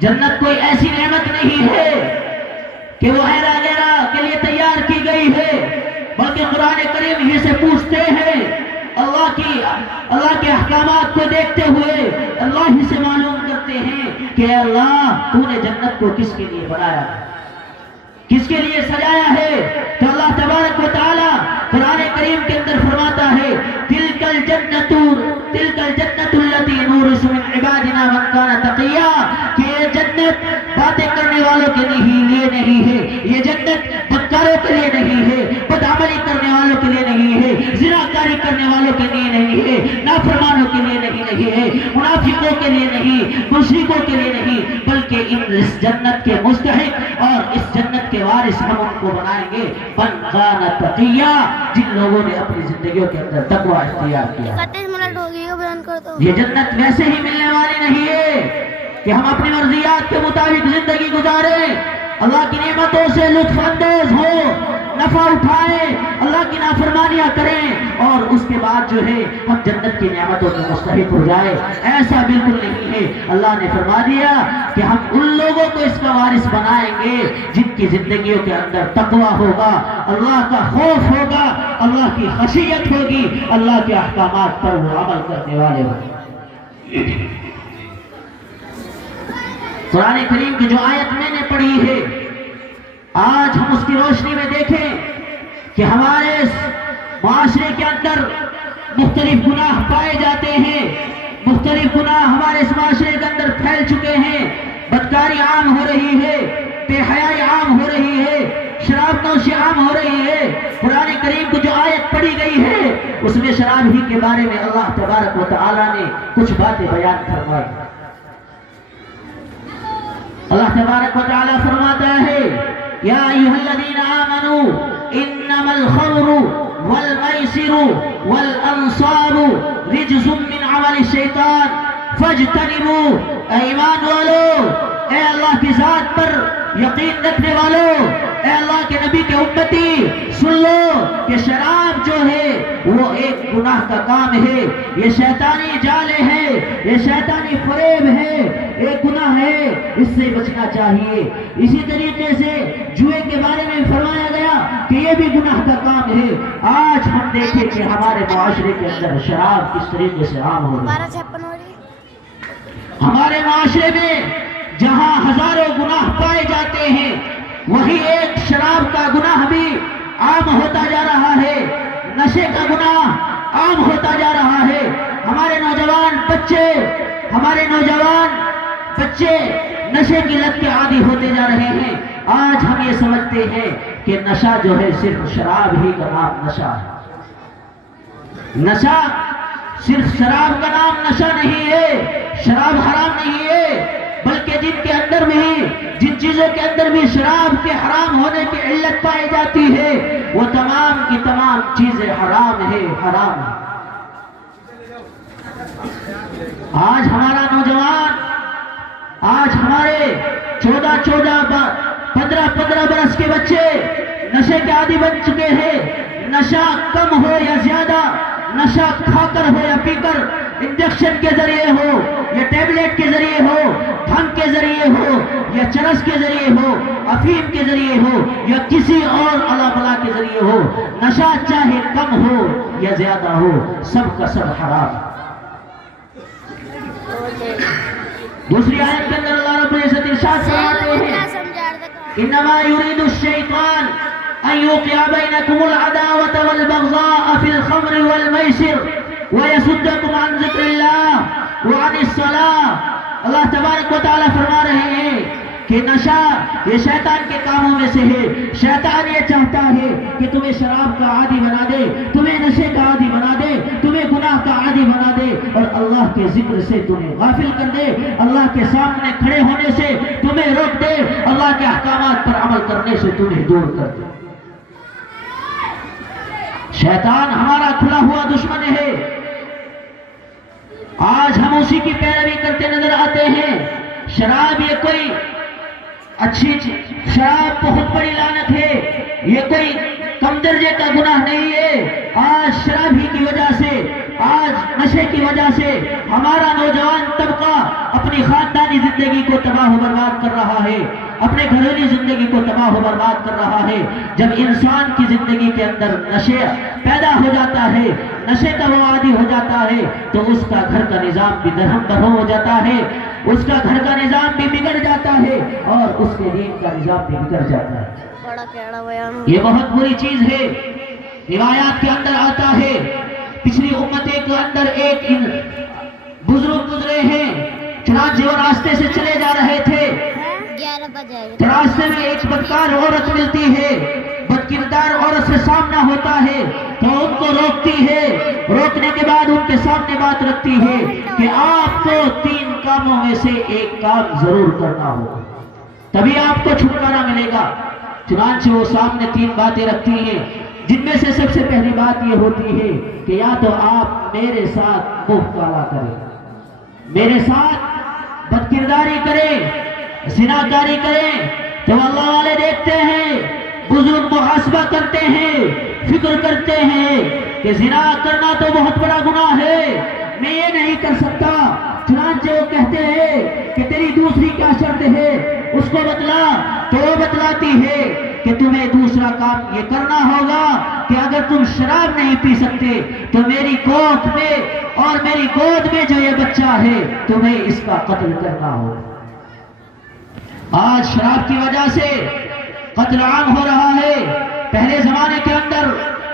جنت کوئی ایسی نعمت نہیں ہے کہ وہ ہیرا گیرا کے لیے تیار کی گئی ہے، بلکہ قرآن کریم ہی سے پوچھتے ہیں اللہ کے احکامات کو دیکھتے ہوئے اللہ ہی سے معلوم کرتے ہیں کہ اے اللہ تو نے جنت کو کس کے لیے بنایا، کس کے لیے سجایا ہے؟ تو اللہ تبارک و تعالی قرآن کریم کے اندر فرماتا ہے تلک الجنت التي نورث من عبادنا من كان تقیا، کہ یہ جنت باتیں کرنے والوں کے لیے نہیں ہے، یہ جنت بدکاروں کے لیے نہیں ہے، بدعملی کرنے والوں کے لیے نہیں ہے، زناکاری کرنے والوں کے لیے نہیں ہے، نافرمانوں کے لیے نہیں ہے، منافقوں کے لیے نہیں، مشرکوں کے لیے نہیں، بلکہ اس جنت کے مستحق اور اس جنت کے وارث ہم ان کو بنائیں گے من کان تقیا، جن لوگوں نے اپنی زندگیوں کے اندر تقوی اختیار کیا۔ 31 منٹ ہو گئی، بیان کر دو۔ یہ جنت ویسے ہی ملنے والی نہیں ہے کہ ہم اپنی مرضیات کے مطابق زندگی گزاریں، اللہ کی نعمتوں سے لطف اندوز ہو، نفع اٹھائیں، اللہ کی نافرمانیاں کریں اور اس کے بعد جو ہے ہم جنت کی نعمتوں کے مستحق ہو جائے۔ ایسا بالکل نہیں ہے۔ اللہ نے فرما دیا کہ ہم ان لوگوں کو اس کا وارث بنائیں گے جن کی زندگیوں کے اندر تقوی ہوگا، اللہ کا خوف ہوگا، اللہ کی خشیت ہوگی، اللہ کے احکامات پر وہ عمل کرنے والے ہوں۔ قرآن کریم کی جو آیت میں نے پڑھی ہے، آج ہم اس کی روشنی میں دیکھیں کہ ہمارے معاشرے کے اندر مختلف گناہ پائے جاتے ہیں، مختلف گناہ ہمارے اس معاشرے کے اندر پھیل چکے ہیں، بدکاری عام ہو رہی ہے، بے حیائی عام ہو رہی ہے، شراب نوشی عام ہو رہی ہے۔ قرآن کریم کی جو آیت پڑھی گئی ہے اس میں شراب ہی کے بارے میں اللہ تبارک و تعالی نے کچھ باتیں بیان فرمائی۔ اللہ تبارک و تعالی فرماتا ہے یا ایھا الذین آمنوا انما الخمر والمیسر والانصاب رجس من عمل الشیطان فاجتنبوا، اے ایمان والو، اے اللہ کی ذات پر یقین رکھنے والو، اے اللہ کے نبی کے امتی، سن لو کہ شراب جو ہے وہ ایک گناہ کا کام ہے، یہ شیطانی جالے ہے، یہ شیطانی فریب ہے، ایک گناہ ہے، اس سے بچنا چاہیے۔ اسی طریقے سے جوئے کے بارے میں فرمایا گیا کہ یہ بھی گناہ کا کام ہے۔ آج ہم دیکھیں کہ ہمارے معاشرے کے اندر شراب کس طریقے سے عام ہو رہی ہے۔ 12:56 ہو رہی۔ ہمارے معاشرے میں جہاں ہزاروں گناہ پائے جاتے ہیں وہی ایک شراب کا گناہ بھی عام ہوتا جا رہا ہے، نشے کا گناہ عام ہوتا جا رہا ہے۔ ہمارے نوجوان بچے نشے کی لت کے عادی ہوتے جا رہے ہیں۔ آج ہم یہ سمجھتے ہیں کہ نشہ جو ہے صرف شراب ہی کا نام نشہ ہے۔ نشہ صرف شراب کا نام نشہ نہیں ہے، شراب حرام نہیں ہے، بلکہ جن چیزوں کے اندر بھی شراب کے حرام ہونے کی علت پائی جاتی ہے وہ تمام کی تمام چیزیں حرام ہے، حرام ہے۔ آج ہمارا نوجوان، آج ہمارے 15 برس کے بچے نشے کے عادی بن چکے ہیں۔ نشہ کم ہو یا زیادہ، نشہ کھا کر ہو یا پی کر، انجیکشن کے ذریعے ہو یا ٹیبلٹ کے ذریعے ہو، بھنگ کے ذریعے ہو یا چرس کے ذریعے ہو، افیم کے ذریعے ہو یا کسی اور اعلیٰ بلا کے ذریعے ہو، نشہ چاہے کم ہو یا زیادہ ہو، سب کا سب حرام۔ دوسری آیت کے اندر اللہ رب العزت ارشاد فرماتے ہیں انما يريد الشيطان ان يوقع بينكم العداوة والبغضاء في الخمر والميسر ويصدكم عن ذکر اللہ وعن الصلاة۔ اللہ تبارک و تعالی فرما رہے ہیں کہ نشہ یہ شیطان کے کاموں میں سے ہے۔ شیطان یہ چاہتا ہے کہ تمہیں شراب کا عادی بنا دے، تمہیں نشے کا عادی بنا دے، تمہیں گناہ کا عادی بنا دے اور اللہ کے ذکر سے تمہیں غافل کر دے، اللہ کے سامنے کھڑے ہونے سے تمہیں روک دے، اللہ کے احکامات پر عمل کرنے سے تمہیں دور کر دے۔ شیطان ہمارا کھلا ہوا دشمن ہے۔ آج ہم اسی کی پیروی کرتے نظر آتے ہیں۔ شراب یہ کوئی اچھی شراب بہت بڑی لعنت ہے، یہ کوئی کم درجے کا گناہ نہیں ہے۔ آج شراب ہی کی وجہ سے، آج نشے نشے کی وجہ سے ہمارا نوجوان طبقہ اپنی خاندانی زندگی کو تباہ و برباد کر رہا ہے، اپنے گھریلو زندگی کو تباہ و برباد کر رہا ہے۔ جب انسان کی زندگی کے اندر نشے پیدا ہو جاتا ہے، نشے کا وہ عادی ہو جاتا ہے، تو اس کا گھر کا نظام بھی درہم برہم ہو جاتا ہے، اس کا گھر کا نظام بھی بگڑ جاتا ہے، اور اس کے دین کا نظام بھی بگڑ جاتا ہے۔ بڑا کیڑا بیان یہ بہت بری چیز ہے۔ روایات کے اندر آتا ہے، پچھلی امتیں کے اندر ایک بزرگ گزرے ہیں، چنانچہ وہ راستے سے چلے جا رہے تھے، 11 بجے تو راستے میں ایک بدکار عورت ملتی ہے، بدکردار عورت سے سامنا ہوتا ہے تو ان کو روکتی ہے، روکنے کے بعد ان کے سامنے بات رکھتی ہے کہ آپ کو 3 کاموں میں سے ایک کام ضرور کرنا ہوگا، تبھی آپ کو چھٹکارا ملے گا۔ چنانچہ وہ سامنے 3 باتیں رکھتی ہیں، جن میں سے سب سے پہلی بات یہ ہوتی ہے کہ یا تو آپ میرے ساتھ منہ کالا کریں، میرے ساتھ بدکرداری کریں، زناکاری کریں۔ تو اللہ والے دیکھتے ہیں، بزرگ محاسبہ کرتے ہیں، فکر کرتے ہیں کہ زنا کرنا تو بہت بڑا گناہ ہے، میں یہ نہیں کر سکتا۔ چنانچہ وہ کہتے ہیں کہ تیری دوسری کیا شرط ہے، اس کو بتلا۔ تو وہ بتلاتی ہے کہ تمہیں دوسرا کام یہ کرنا ہوگا کہ اگر تم شراب نہیں پی سکتے تو میری گود میں اور میری گود میں جو یہ بچہ ہے تمہیں اس کا قتل کرنا ہوگا۔ آج شراب کی وجہ سے قتل عام ہو رہا ہے۔ پہلے زمانے کے اندر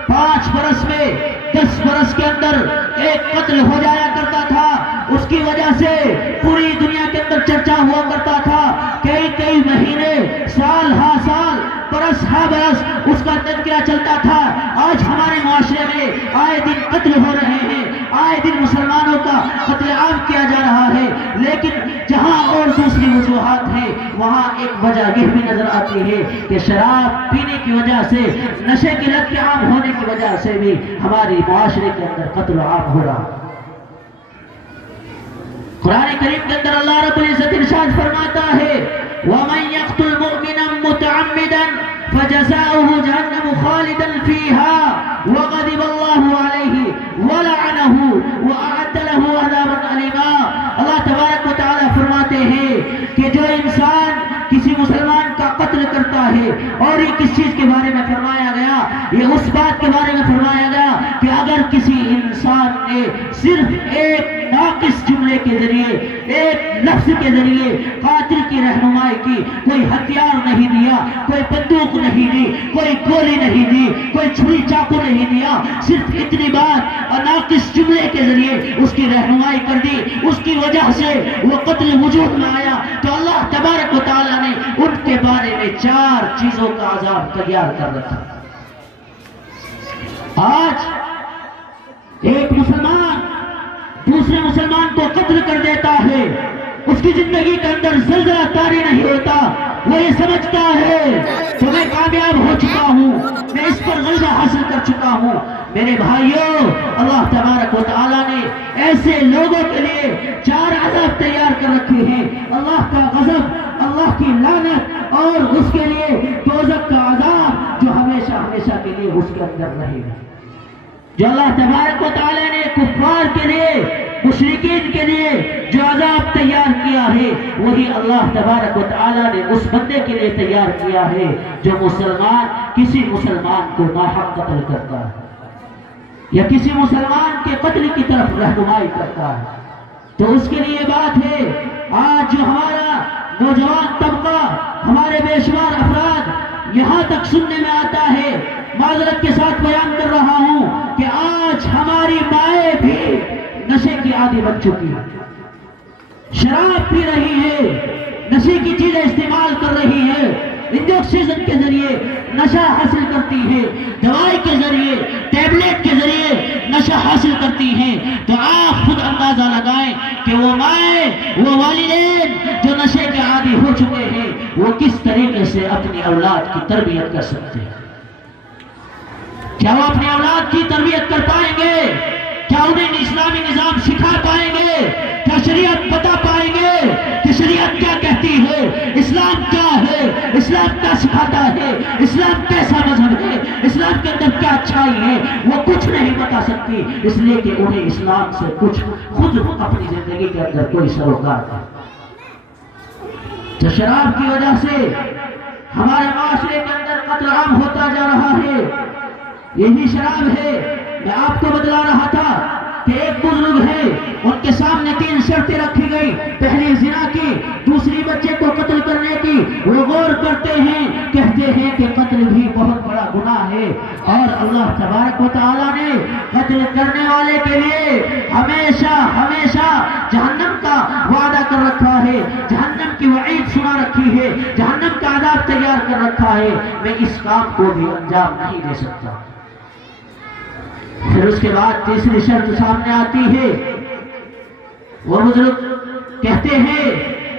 5 برس میں 10 برس کے اندر ایک قتل ہو جایا کرتا تھا، اس کی وجہ سے پوری دنیا کے اندر چرچا ہوا کرتا تھا، کئی مہینے، سال ہا سال، برس ہا برس اس کا تذکرہ چلتا تھا۔ آج ہمارے معاشرے میں آئے دن قتل ہو رہے ہیں، آئے دن مسلمانوں کا قتل عام کیا جا رہا ہے، لیکن جہاں اور دوسری وجوہات ہیں وہاں ایک وجہ یہ بھی نظر آتی ہے کہ شراب پینے کی وجہ سے، نشے کی لت کے عام ہونے کی وجہ سے بھی ہماری معاشرے کے اندر قتل عام ہو رہا ہے۔ قرآن کریم کے اندر اللہ رب العزت ارشاد فرماتا ہے وَمَن يَقْتُلْ مُؤْمِنًا مُتَعَمِّدًا فَجَزَاؤُهُ جَهَنَّمُ خَالِدًا فِيهَا وَغَضِبَ اللَّهُ عَلَيْهِ وَلَعَنَهُ وَأَعَدَّ لَهُ عَذَابًا أَلِيمًا۔ اللہ تبارک و تعالی فرماتے ہیں کہ جو انسان کسی مسلمان کا قتل کرتا ہے، اور یہ کس چیز کے بارے میں فرمایا گیا؟ یہ اس بات کے بارے میں فرمایا گیا کہ اگر کسی انسان نے صرف ایک ناقص جملے کے ذریعے، ایک لفظ کے ذریعے قاتل کی رہنمائی کی، کوئی ہتھیار نہیں دیا، کوئی بندوق نہیں دی، کوئی گولی نہیں دی، کوئی چھری چاقو نہیں دیا، صرف اتنی بات اور ناقص جملے کے ذریعے اس کی رہنمائی کر دی، اس کی وجہ سے وہ قتل وجود میں آیا، تو اللہ تبارک و تعالیٰ نے ان کے بارے میں 4 چیزوں کا عذاب تیار کر رکھا۔ آج ایک مسلمان دوسرے مسلمان کو قتل کر دیتا ہے، اس کی زندگی کے اندر زلزلہ طاری نہیں ہوتا، وہ یہ سمجھتا ہے کہ میں کامیاب ہو چکا ہوں، میں اس پر غلبہ حاصل کر چکا ہوں۔ میرے بھائیوں، اللہ تبارک و تعالیٰ نے ایسے لوگوں کے لیے 4 عذاب تیار کر رکھے ہیں، اللہ کا غضب، اللہ کی لعنت، اور اس کے لیے دوزخ کا عذاب جو ہمیشہ ہمیشہ کے لیے اس کے اندر رہے گا۔ جو اللہ تبارک و تعالیٰ نے کفار کے لیے، مشرکین کے لیے جو عذاب تیار کیا ہے، وہی اللہ تبارک و تعالیٰ نے اس بندے کے لیے تیار کیا ہے جو مسلمان کسی مسلمان کو ناحق قتل کرتا ہے یا کسی مسلمان کے قتل کی طرف رہنمائی کرتا ہے۔ تو اس کے لیے بات ہے، آج جو ہمارا نوجوان طبقہ، ہمارے بے شمار افراد یہاں تک سننے میں آتا ہے، معذرت کے ساتھ بیان کر رہا ہوں کہ آج ہماری مائیں بھی نشے کی عادی بن چکی ہے، شراب پی رہی ہے، نشے کی چیزیں استعمال کر رہی ہے، انجیکشن کے ذریعے نشہ حاصل کرتی ہے، دوائی کے ذریعے، ٹیبلٹ کے ذریعے نشہ حاصل کرتی ہیں۔ تو آپ خود اندازہ لگائیں کہ وہ مائیں، وہ والدین جو نشے کے عادی ہو چکے ہیں، وہ کس طریقے سے اپنی اولاد کی تربیت کر سکتے ہیں۔ کیا وہ اپنی اولاد کی تربیت کر پائیں گے؟ کیا انہیں اسلامی نظام سکھا پائیں گے؟ کیا شریعت بتا پائیں گے کہ شریعت کیا کہتی ہے، اسلام کیا ہے، اسلام کا سکھاتا ہے، اسلام کیسا مذہب ہے، اسلام کے اندر کیا اچھائی ہے، وہ کچھ نہیں بتا سکتی، اس لیے کہ انہیں اسلام سے کچھ خود اپنی زندگی کے اندر کوئی سروکار ہے۔ تو شراب کی وجہ سے ہمارے معاشرے کے اندر قتل عام ہوتا جا رہا ہے، یہی شراب ہے۔ میں آپ کو بتلا رہا تھا کہ ایک بزرگ ہے، ان کے سامنے 3 شرطیں رکھی گئی، پہلی زنا کی، دوسری بچے کو قتل کرنے کی۔ وہ غور کرتے ہیں، کہتے ہیں کہ قتل بھی بہت بڑا گناہ ہے، اور اللہ تبارک و تعالیٰ نے قتل کرنے والے کے لیے ہمیشہ ہمیشہ جہنم کا وعدہ کر رکھا ہے، جہنم کی وعید سنا رکھی ہے، جہنم کا عذاب تیار کر رکھا ہے۔ میں اس کام کو بھی انجام نہیں دے سکتا۔ پھر اس کے بعد تیسری شرط سامنے آتی ہے، وہ بزرگ کہتے ہیں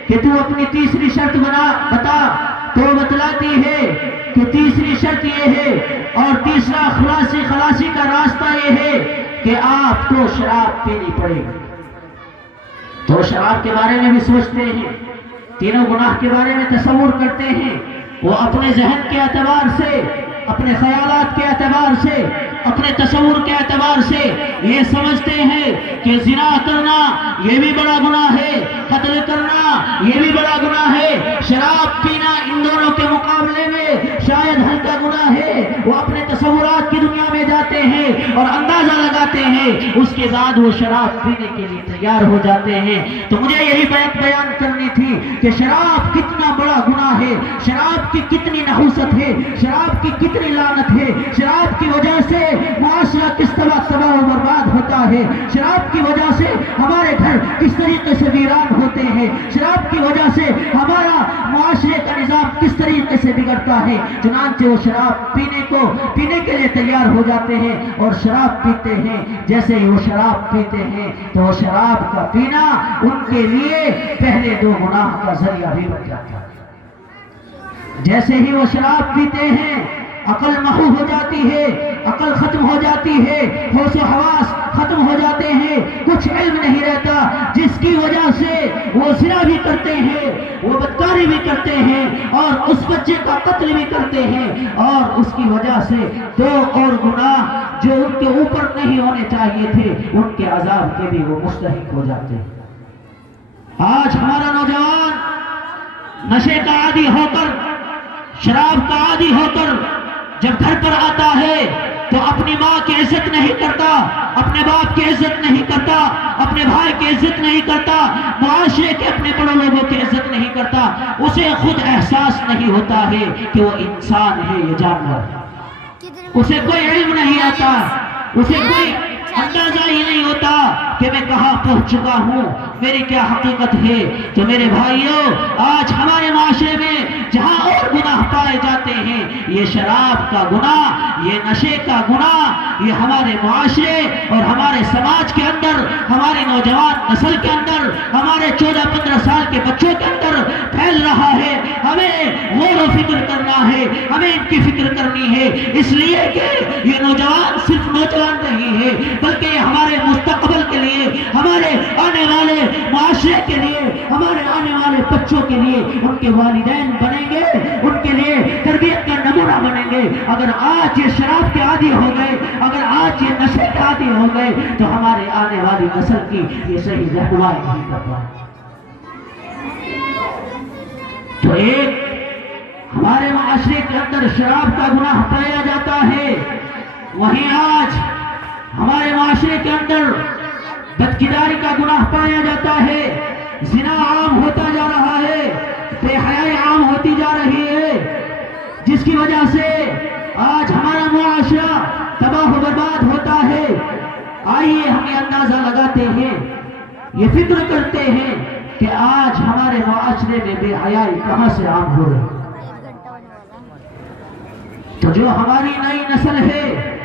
کہ تو اپنی تیسری شرط بتا، تو بتلاتی ہے کہ تیسری شرط یہ ہے، اور تیسرا خلاصی کا راستہ یہ ہے کہ آپ کو شراب پینی پڑے گی۔ تو شراب کے بارے میں بھی سوچتے ہیں، تینوں گناہ کے بارے میں تصور کرتے ہیں، وہ اپنے ذہن کے اعتبار سے، اپنے خیالات کے اعتبار سے، اپنے تصور کے اعتبار سے یہ سمجھتے ہیں کہ زنا کرنا یہ بھی بڑا گناہ ہے، قتل کرنا یہ بھی بڑا گناہ ہے، شراب پینا ان دونوں کے مقابلے میں شاید ہلکا گناہ ہے۔ وہ اپنے تصورات کی دنیا میں جاتے ہیں اور اندازہ لگاتے ہیں، اس کے بعد وہ شراب پینے کے لیے تیار ہو جاتے ہیں۔ تو مجھے یہی بات بیان کرنی تھی کہ شراب کتنا بڑا گناہ ہے، شراب کی کتنی نحوست ہے، شراب کی کتنی لعنت ہے، شراب کی وجہ سے معاشرہ کس طرح تباہ و برباد ہوتا ہے، شراب کی وجہ سے ہمارے گھر کس طریقے سے ویران ہوتے ہیں، شراب کی وجہ سے ہمارا معاشرے کا نظام کس طریقے سے بگڑتا ہے۔ چنانچہ وہ شراب پینے کے لیے تیار ہو جاتے ہیں اور شراب پیتے ہیں۔ جیسے ہی وہ شراب پیتے ہیں تو وہ شراب کا پینا ان کے لیے پہلے 2 گناہ کا ذریعہ بھی بن جاتا ہے۔ جیسے ہی وہ شراب پیتے ہیں عقل محو ہو جاتی ہے، عقل ختم ہو جاتی ہے، ہوش و حواس ختم ہو جاتے ہیں، کچھ علم نہیں رہتا، جس کی وجہ سے وہ زنا بھی کرتے ہیں، وہ بدکاری بھی کرتے ہیں، اور اس بچے کا قتل بھی کرتے ہیں، اور اس کی وجہ سے 2 اور گناہ جو ان کے اوپر نہیں ہونے چاہیے تھے، ان کے عذاب کے بھی وہ مستحق ہو جاتے ہیں۔ آج ہمارا نوجوان نشے کا عادی ہو کر، شراب کا عادی ہو کر جب گھر پر آتا ہے تو اپنی ماں کی عزت نہیں کرتا، اپنے باپ کی عزت نہیں کرتا، اپنے بھائی کی عزت نہیں کرتا، معاشرے کے اپنے بڑے لوگوں کی عزت نہیں کرتا۔ اسے خود احساس نہیں ہوتا ہے کہ وہ انسان ہے، یہ جانور ہے۔ اسے کوئی علم نہیں آتا، اسے کوئی اندازہ ہی نہیں ہوتا کہ میں کہاں پہنچ چکا ہوں، میری کیا حقیقت ہے۔ تو میرے بھائیوں، آج ہمارے معاشرے میں جہاں اور گناہ پائے جاتے ہیں، یہ شراب کا گناہ، یہ نشے کا گناہ، یہ ہمارے معاشرے اور ہمارے سماج کے اندر، ہماری نوجوان نسل کے اندر، ہمارے 14-15 سال کے بچوں کے اندر پھیل رہا ہے۔ ہمیں غور و فکر کرنا ہے، ہمیں ان کی فکر کرنی ہے، اس لیے کہ یہ نوجوان صرف نوجوان نہیں ہے، بلکہ یہ ہمارے مستقبل کے لیے، ہمارے آنے والے معاشرے کے لیے، ہمارے آنے والے بچوں کے لیے، ان کے والدین بنیں گے، ان کے لیے تربیت کا نمونہ بنیں گے۔ اگر آج یہ شراب کے عادی ہو گئے، اگر آج یہ نشے کے عادی ہو گئے، تو ہمارے آنے والی نسل کی یہ صحیح رہنمائی نہیں کر پائے۔ تو ایک ہمارے معاشرے کے اندر شراب کا گناہ پایا جاتا ہے، وہیں آج ہمارے معاشرے کے اندر بدکرداری کا گناہ پایا جاتا ہے، زنا عام ہوتا جا رہا ہے، بے حیائی عام ہوتی جا رہی ہے، جس کی وجہ سے آج ہمارا معاشرہ تباہ و برباد ہوتا ہے۔ آئیے ہم یہ اندازہ لگاتے ہیں، یہ فکر کرتے ہیں کہ آج ہمارے معاشرے میں بے حیائی کہاں سے عام ہو رہی ہے۔ تو جو ہماری نئی نسل ہے،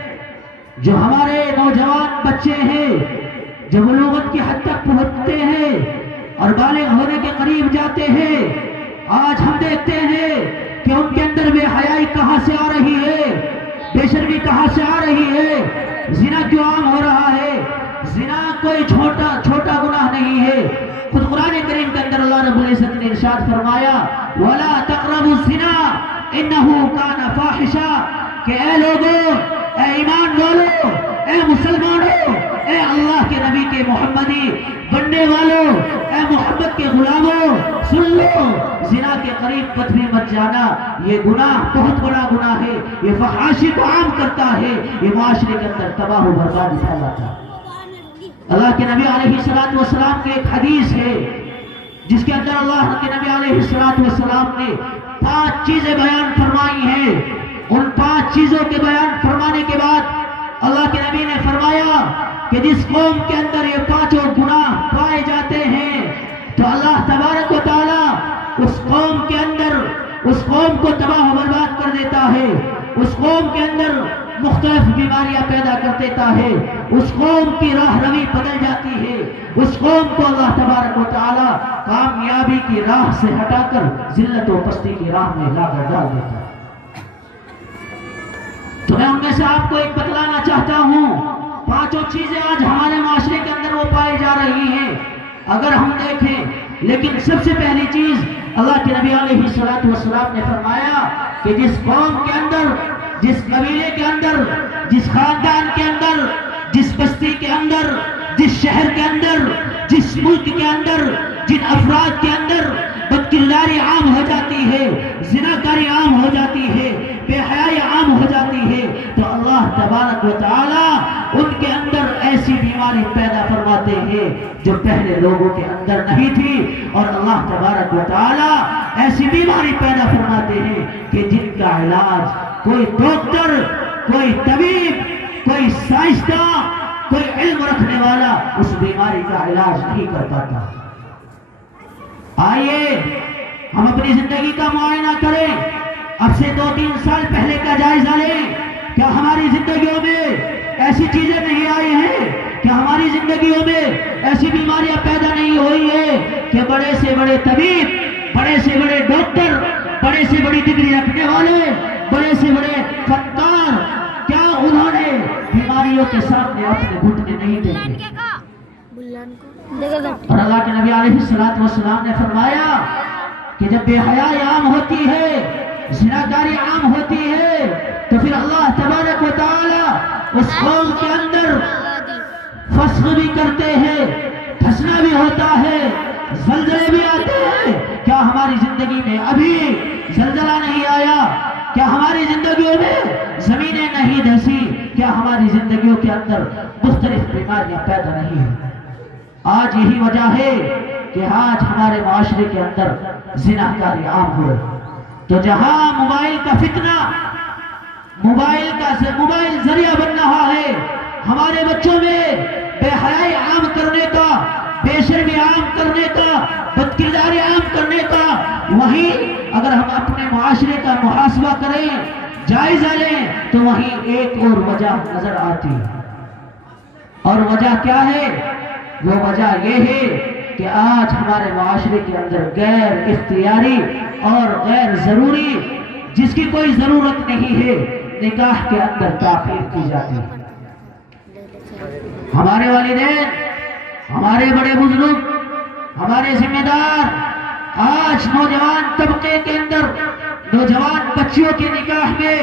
جو ہمارے نوجوان بچے ہیں، جو بلوغت کی حد تک پہنچتے ہیں اور بالغ ہونے کے قریب جاتے ہیں، آج ہم دیکھتے ہیں کہ ان کے اندر بے حیائی کہاں سے آ رہی ہے، بے شرمی کہاں سے آ رہی ہے، زنا کیوں عام ہو رہا ہے۔ زنا کوئی چھوٹا گناہ نہیں ہے۔ خود قرآن کریم کے اندر اللہ رب العزت نے ارشاد فرمایا، وَلَا تَقْرَبُوا الزِّنَا انہو کان فاحشہ، کہ اے لوگوں، اے ایمان والو، اے مسلمانوں، اے اللہ کے نبی کے محمدی بننے والوں، اے محمد کے غلاموں، سن لو، زنا کے قریب کبھی مت جانا، یہ گناہ بہت بڑا گناہ ہے، یہ فحاشی کو عام کرتا ہے، یہ معاشرے کے اندر تباہ و بربادی پھیلاتا ہے۔ اللہ کے نبی علیہ السلام کی ایک حدیث ہے جس کے اندر اللہ کے نبی علیہ السلام نے 5 چیزیں بیان فرمائی ہیں۔ ان 5 چیزوں کے بیان فرمانے کے بعد اللہ کے نبی نے فرمایا کہ جس قوم کے اندر یہ 5 گناہ پائے جاتے ہیں تو اللہ تبارک و تعالی اس قوم کے اندر اس قوم کو تباہ و برباد کر دیتا ہے، اس قوم کے اندر مختلف بیماریاں پیدا کر دیتا ہے، اس قوم کی راہ روی بدل جاتی ہے، اس قوم کو اللہ تبارک و تعالی کامیابی کی راہ سے ہٹا کر ذلت و پستی کی راہ میں لا کر ڈال دیتا ہے۔ تو میں ان میں سے آپ کو ایک بتلانا چاہتا ہوں، 5 چیزیں آج ہمارے معاشرے کے اندر وہ پائی جا رہی ہیں اگر ہم دیکھیں، لیکن سب سے پہلی چیز اللہ کے نبی علیہ السلام نے فرمایا کہ جس قوم کے اندر، جس قبیلے کے اندر، جس خاندان کے اندر، جس بستی کے اندر، جس شہر کے اندر، جس ملک کے اندر، جن افراد کے اندر بدکرداری عام ہو جاتی ہے، زناکاری عام ہو جاتی ہے، بے حیائی عام ہو جاتی ہے، تو اللہ تبارک و تعالی ان کے اندر ایسی بیماری پیدا فرماتے ہیں جو پہلے لوگوں کے اندر نہیں تھی، اور اللہ تبارک و تعالی ایسی بیماری پیدا فرماتے ہیں کہ جن کا علاج کوئی ڈاکٹر، کوئی طبیب، کوئی سائنسداں، کوئی علم رکھنے والا اس بیماری کا علاج نہیں کر پاتا۔ آئیے ہم اپنی زندگی کا معائنہ کریں، اب سے 2-3 سال پہلے کا جائزہ لیں، کیا ہماری زندگیوں میں ایسی چیزیں نہیں آئی ہیں؟ کیا ہماری زندگیوں میں ایسی بیماریاں پیدا نہیں ہوئی ہیں کہ بڑے سے بڑے طبیب، بڑے سے بڑے ڈاکٹر، بڑے سے بڑی ڈگری رکھنے والے، بڑے سے بڑے فنکار، کیا انہوں نے بیماریوں کے سامنے اپنے گھٹنے نہیں دیکھے؟ اور اللہ کے نبی علیہ السلام نے فرمایا کہ جب بے حیائی عام ہوتی ہے، زناکاری عام ہوتی ہے، تو پھر اللہ تبارک و تعالی اس قوم کے اندر فسق بھی کرتے ہیں، دھسنا بھی ہوتا ہے، زلزلے بھی آتے ہیں۔ کیا ہماری زندگی میں ابھی زلزلہ نہیں آیا؟ کیا ہماری زندگیوں میں زمینیں نہیں دھسی؟ کیا ہماری زندگیوں کے اندر مختلف بیماریاں پیدا نہیں ہیں؟ آج یہی وجہ ہے کہ آج ہمارے معاشرے کے اندر زناکاری عام ہو رہی ہے۔ تو جہاں موبائل کا فتنہ، موبائل ذریعہ بن رہا ہے ہمارے بچوں میں بے حیائی عام کرنے کا، بے شرمی عام کرنے کا، بدکرداری عام کرنے کا، وہیں اگر ہم اپنے معاشرے کا محاسبہ کریں، جائزہ لیں، تو وہیں ایک اور وجہ نظر آتی ہے۔ اور وجہ کیا ہے؟ وہ وجہ یہ ہے کہ آج ہمارے معاشرے کے اندر غیر اختیاری اور غیر ضروری، جس کی کوئی ضرورت نہیں ہے، نکاح کے اندر تاخیر کی جاتی ہے۔ ہمارے والدین، ہمارے بڑے بزرگ، ہمارے ذمہ دار آج نوجوان طبقے کے اندر، نوجوان بچیوں کے نکاح میں،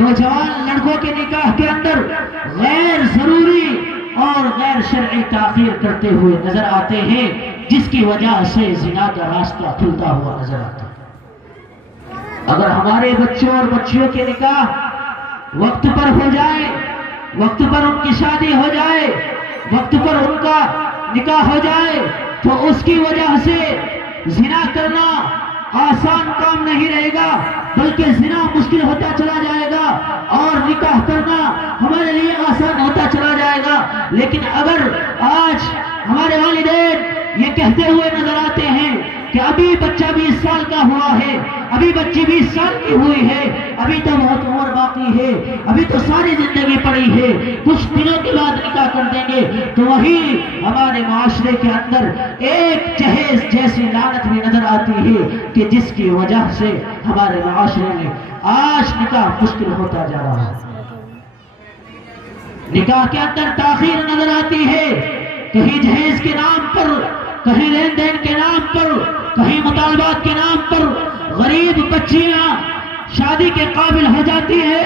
نوجوان لڑکوں کے نکاح کے اندر غیر ضروری اور غیر شرعی تاخیر کرتے ہوئے نظر آتے ہیں، جس کی وجہ سے زنا کا راستہ کھلتا ہوا نظر آتا ہے۔ اگر ہمارے بچوں اور بچیوں کے نکاح وقت پر ہو جائے، وقت پر ان کی شادی ہو جائے، وقت پر ان کا نکاح ہو جائے، تو اس کی وجہ سے زنا کرنا آسان کام نہیں رہے گا، بلکہ زنا مشکل ہوتا چلا جائے گا اور نکاح کرنا ہمارے لیے آسان ہوتا چلا جائے گا۔ لیکن اگر آج ہمارے والدین یہ کہتے ہوئے نظر آتے ہیں کہ ابھی بچہ 20 سال کا ہوا ہے، ابھی بچی 20 سال کی ہوئی ہے، ابھی تو بہت عمر باقی ہے، ابھی تو ساری زندگی پڑی ہے، کچھ دنوں کے بعد نکاح کر دیں گے، تو وہی ہمارے معاشرے کے اندر ایک جہیز جیسی لعنت بھی نظر آتی ہے کہ جس کی وجہ سے ہمارے معاشرے میں آج نکاح مشکل ہوتا جا رہا ہے۔ نکاح کے اندر تاخیر نظر آتی ہے، کہیں جہیز کے نام پر، کہیں لین دین کے نام پر، کہیں مطالبات کے نام پر غریب بچیاں شادی کے قابل ہو جاتی ہے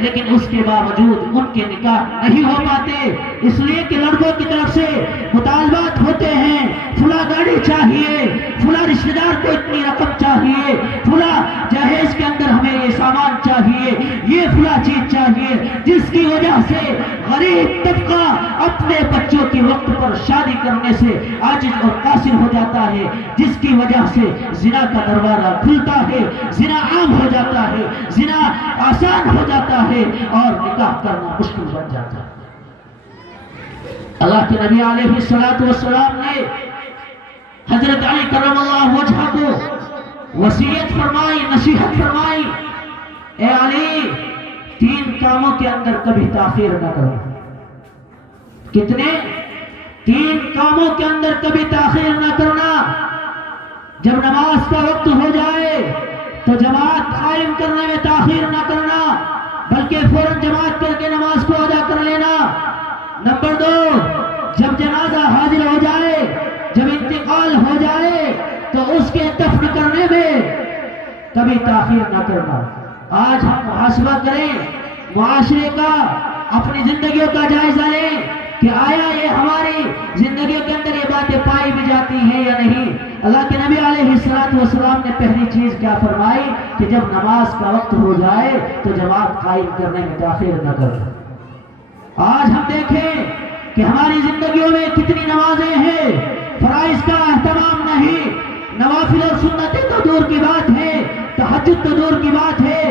لیکن اس کے باوجود ان کے نکاح نہیں ہو پاتے، اس لیے کہ لڑکوں کی طرف سے مطالبات ہوتے ہیں، فلاں گاڑی چاہیے، فلاں رشتہ دار کو اتنی رقم چاہیے، فلاں جہیز کے اندر ہمیں یہ سامان چاہیے، یہ فلاں چیز چاہیے، جس کی وجہ سے غریب طبقہ اپنے بچوں کی وقت پر شادی کرنے سے عاجز اور قاصر ہو جاتا ہے، جس کی وجہ سے زنا کا دروازہ کھلتا ہے، زنا عام ہو جاتا ہے، زنا آسان ہو جاتا ہے اور نکاح کرنا مشکل بن جاتا ہے۔ اللہ کے نبی علیہ السلام نے حضرت علی کرم اللہ وجہہ کو وصیت فرمائی، نصیحت فرمائی، اے علی 3 کاموں کے اندر کبھی تاخیر نہ کرو۔ کتنے؟ 3 کاموں کے اندر کبھی تاخیر نہ کرنا۔ جب نماز کا وقت ہو جائے تو جماعت قائم کرنے میں تاخیر نہ کرنا، بلکہ فوراً جماعت کر کے نماز کو ادا کر لینا۔ نمبر 2، جب جنازہ حاضر ہو جائے، جب انتقال ہو جائے تو اس کے دفن کرنے میں کبھی تاخیر نہ کرنا۔ آج ہم محاسبہ کریں معاشرے کا، اپنی زندگیوں کا جائزہ لیں کہ آیا یہ ہماری زندگیوں کے اندر یہ باتیں پائی بھی جاتی ہیں یا نہیں۔ اللہ کے نبی علیہ السلام نے پہلی چیز کیا فرمائی کہ جب نماز کا وقت ہو جائے تو جماعت قائم کرنے میں تاخیر نہ کرنا۔ آج ہم دیکھیں کہ ہماری زندگیوں میں کتنی نمازیں ہیں، فرائض کا اہتمام نہیں، نوافل اور سنتیں تو دور کی بات ہے، تہجد تو دور کی بات ہے۔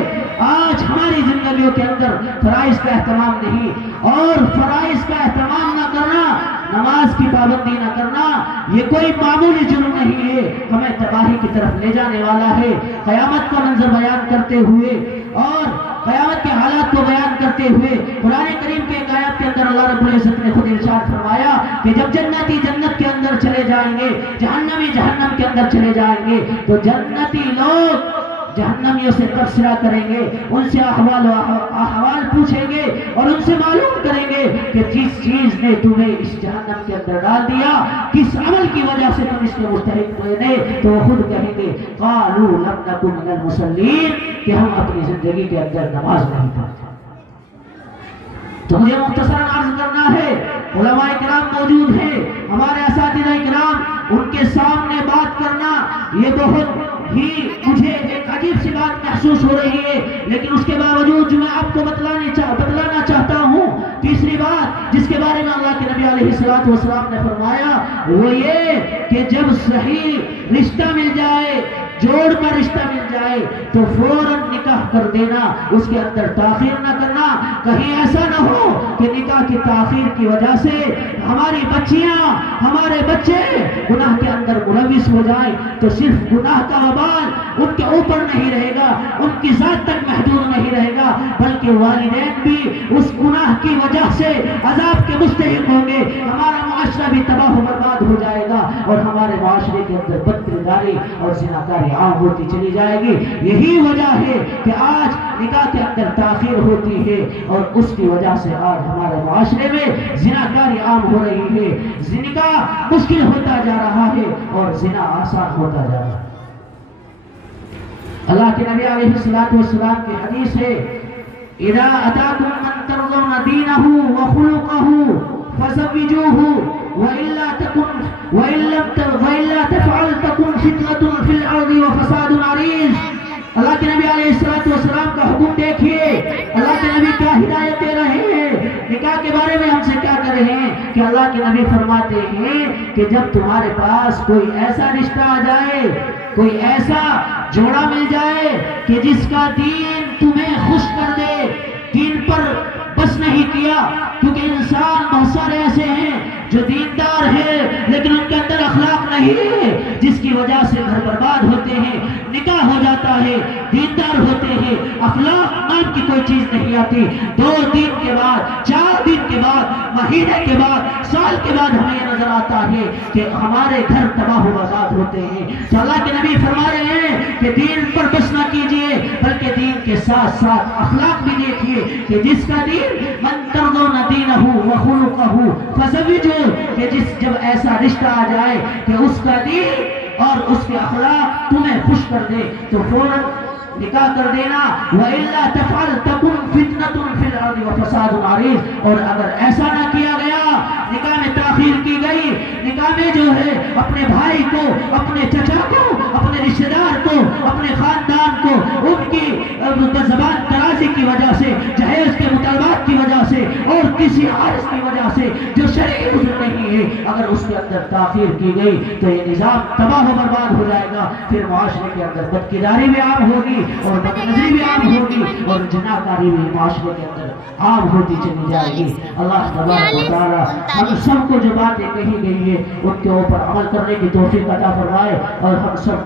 آج ہماری زندگیوں کے اندر فرائض کا اہتمام نہیں، اور فرائض کا اہتمام نہ کرنا، نماز کی پابندی نہ کرنا، یہ کوئی معمولی جرم نہیں ہے، ہمیں تباہی کی طرف لے جانے والا ہے۔ قیامت کا منظر بیان کرتے ہوئے اور قیامت کے حالات کو بیان کرتے ہوئے قرآن کریم کے ایک آیت کے اندر اللہ رب العزت نے خود ارشاد فرمایا کہ جب جنتی جنت کے اندر چلے جائیں گے، جہنمی جہنم کے اندر چلے جائیں گے، تو جنتی لوگ جہنمیوں سے تبصرہ کریں گے، ان سے احوال پوچھیں گے اور ان سے معلوم کریں گے کہ جس چیز نے تمہیں اس جہنم کے اندر ڈال دیا، کس عمل کی وجہ سے تم اس میں مستحق ہوئے، تو وہ خود کہیں گے قالوا لم نکن من المصلین، کہ ہم اپنی زندگی کے اندر نماز نہیں پڑھتے۔ تو مجھے مختصراً عرض کرنا ہے، علماء کرام موجود ہیں، ہمارے اساتذہ کرام، ان کے سامنے بات کرنا یہ بہت ہی مجھے ایک عجیب سی بات محسوس ہو رہی ہے، لیکن اس کے باوجود جو میں آپ کو بتلانا چاہتا ہوں، تیسری بات جس کے بارے میں اللہ کے نبی علیہ السلام نے فرمایا وہ یہ کہ جب صحیح رشتہ مل جائے، جوڑ کا رشتہ مل جائے تو فوراً نکاح کر دینا، اس کے اندر تاخیر نہ کرنا۔ کہیں ایسا نہ ہو کہ نکاح کی تاخیر کی وجہ سے ہماری بچیاں، ہمارے بچے گناہ کے اندر ملوث ہو جائیں، تو صرف گناہ کا وبال ان کے اوپر نہیں رہے گا، ان کی ذات تک محدود نہیں رہے گا، بلکہ والدین بھی اس گناہ کی وجہ سے عذاب کے مستحق ہوں گے، ہمارا معاشرہ بھی تباہ و برباد ہو جائے گا، اور ہمارے معاشرے کے اندر بدکرداری اور زناکاری عام ہوتی چلی جائے گی۔ یہی وجہ ہے کہ آج نکاح کے اندر تاخیر ہوتی ہے، اور اس کی وجہ سے آج ہمارے معاشرے میں زناکاری عام ہو رہی ہے، نکاح مشکل ہوتا جا رہا ہے اور زنا آسان ہوتا جا رہا ہے۔ اللہ کے نبی علیہ السلام کی حدیث ہے اذا اتاکم من ترضون دینہ وخلقہ فزوجوه وإلا تفعل تكن فتنة في الأرض وفساد عريض۔ اللہ کے نبی علیہ السلام کا حکم دیکھیے، اللہ کے نبی کیا ہدایت دے رہے ہیں، نکاح کے بارے میں ہم سے کیا کر رہے ہیں کہ اللہ کے نبی فرماتے ہیں کہ جب تمہارے پاس کوئی ایسا رشتہ آ جائے، کوئی ایسا جوڑا مل جائے کہ جس کا دین تمہیں خوش کر دے، دین پر بس نہیں کیا، کیونکہ انسان بہت سارے ایسے ہیں جو دیندار ہیں لیکن ان کے اندر اخلاق نہیں ہے، جس کی وجہ سے گھر برباد ہوتے ہیں، نکاح ہو جاتا ہے، دیندار ہوتے ہیں، اخلاق نام کی کوئی چیز نہیں آتی، 2 دن کے بعد، 4 دن کے بعد، مہینے کے بعد، سال کے بعد ہمیں یہ نظر آتا ہے کہ ہمارے گھر تباہ و برباد ہوتے ہیں۔ تو اللہ کے نبی فرما رہے ہیں کہ دین پر بس نہ کیجئے، بلکہ دین کے ساتھ ساتھ اخلاق بھی دیکھیے کہ جس کا دین من ترضون دینہ وخلقہ فزوجوہ، کہ جب ایسا رشتہ آ جائے کہ اس کا دین اور اس کے اخلاق تمہیں خوش کر دے، تو فوراً نکاح کر دینا وَإِلَّا تَفْعَلْ تَكُنْ فِتْنَةٌ فِي الْأَرْضِ وَفَسَادٌ عَرِيضٌ، اور اگر ایسا نہ کیا گیا، نکاح میں تاخیر کی گئی، نکاح میں جو ہے اپنے بھائی کو، اپنے چچا کو، اپنے رشتہ دار کو، اپنے خاندان کو ان کی زبان درازی کی وجہ سے، جہیز کے مطالبات کی وجہ سے اور کسی عارض کی وجہ سے جو شرعی عذر نہیں ہے، اگر اس کے اندر تاخیر کی گئی تو یہ نظام تباہ و برباد ہو جائے گا، پھر معاشرے کے اندر بدکرداری بھی عام ہوگی اور بدنظری بھی عام ہوگی اور جناکاری بھی معاشرے کے اندر عام ہوتی چلی جائے گی۔ اللہ تبارک و تعالی ہم سب کو جو باتیں کہی گئی ہے ان کے اوپر عمل کرنے کی توفیق عطا فرمائے اور ہم سب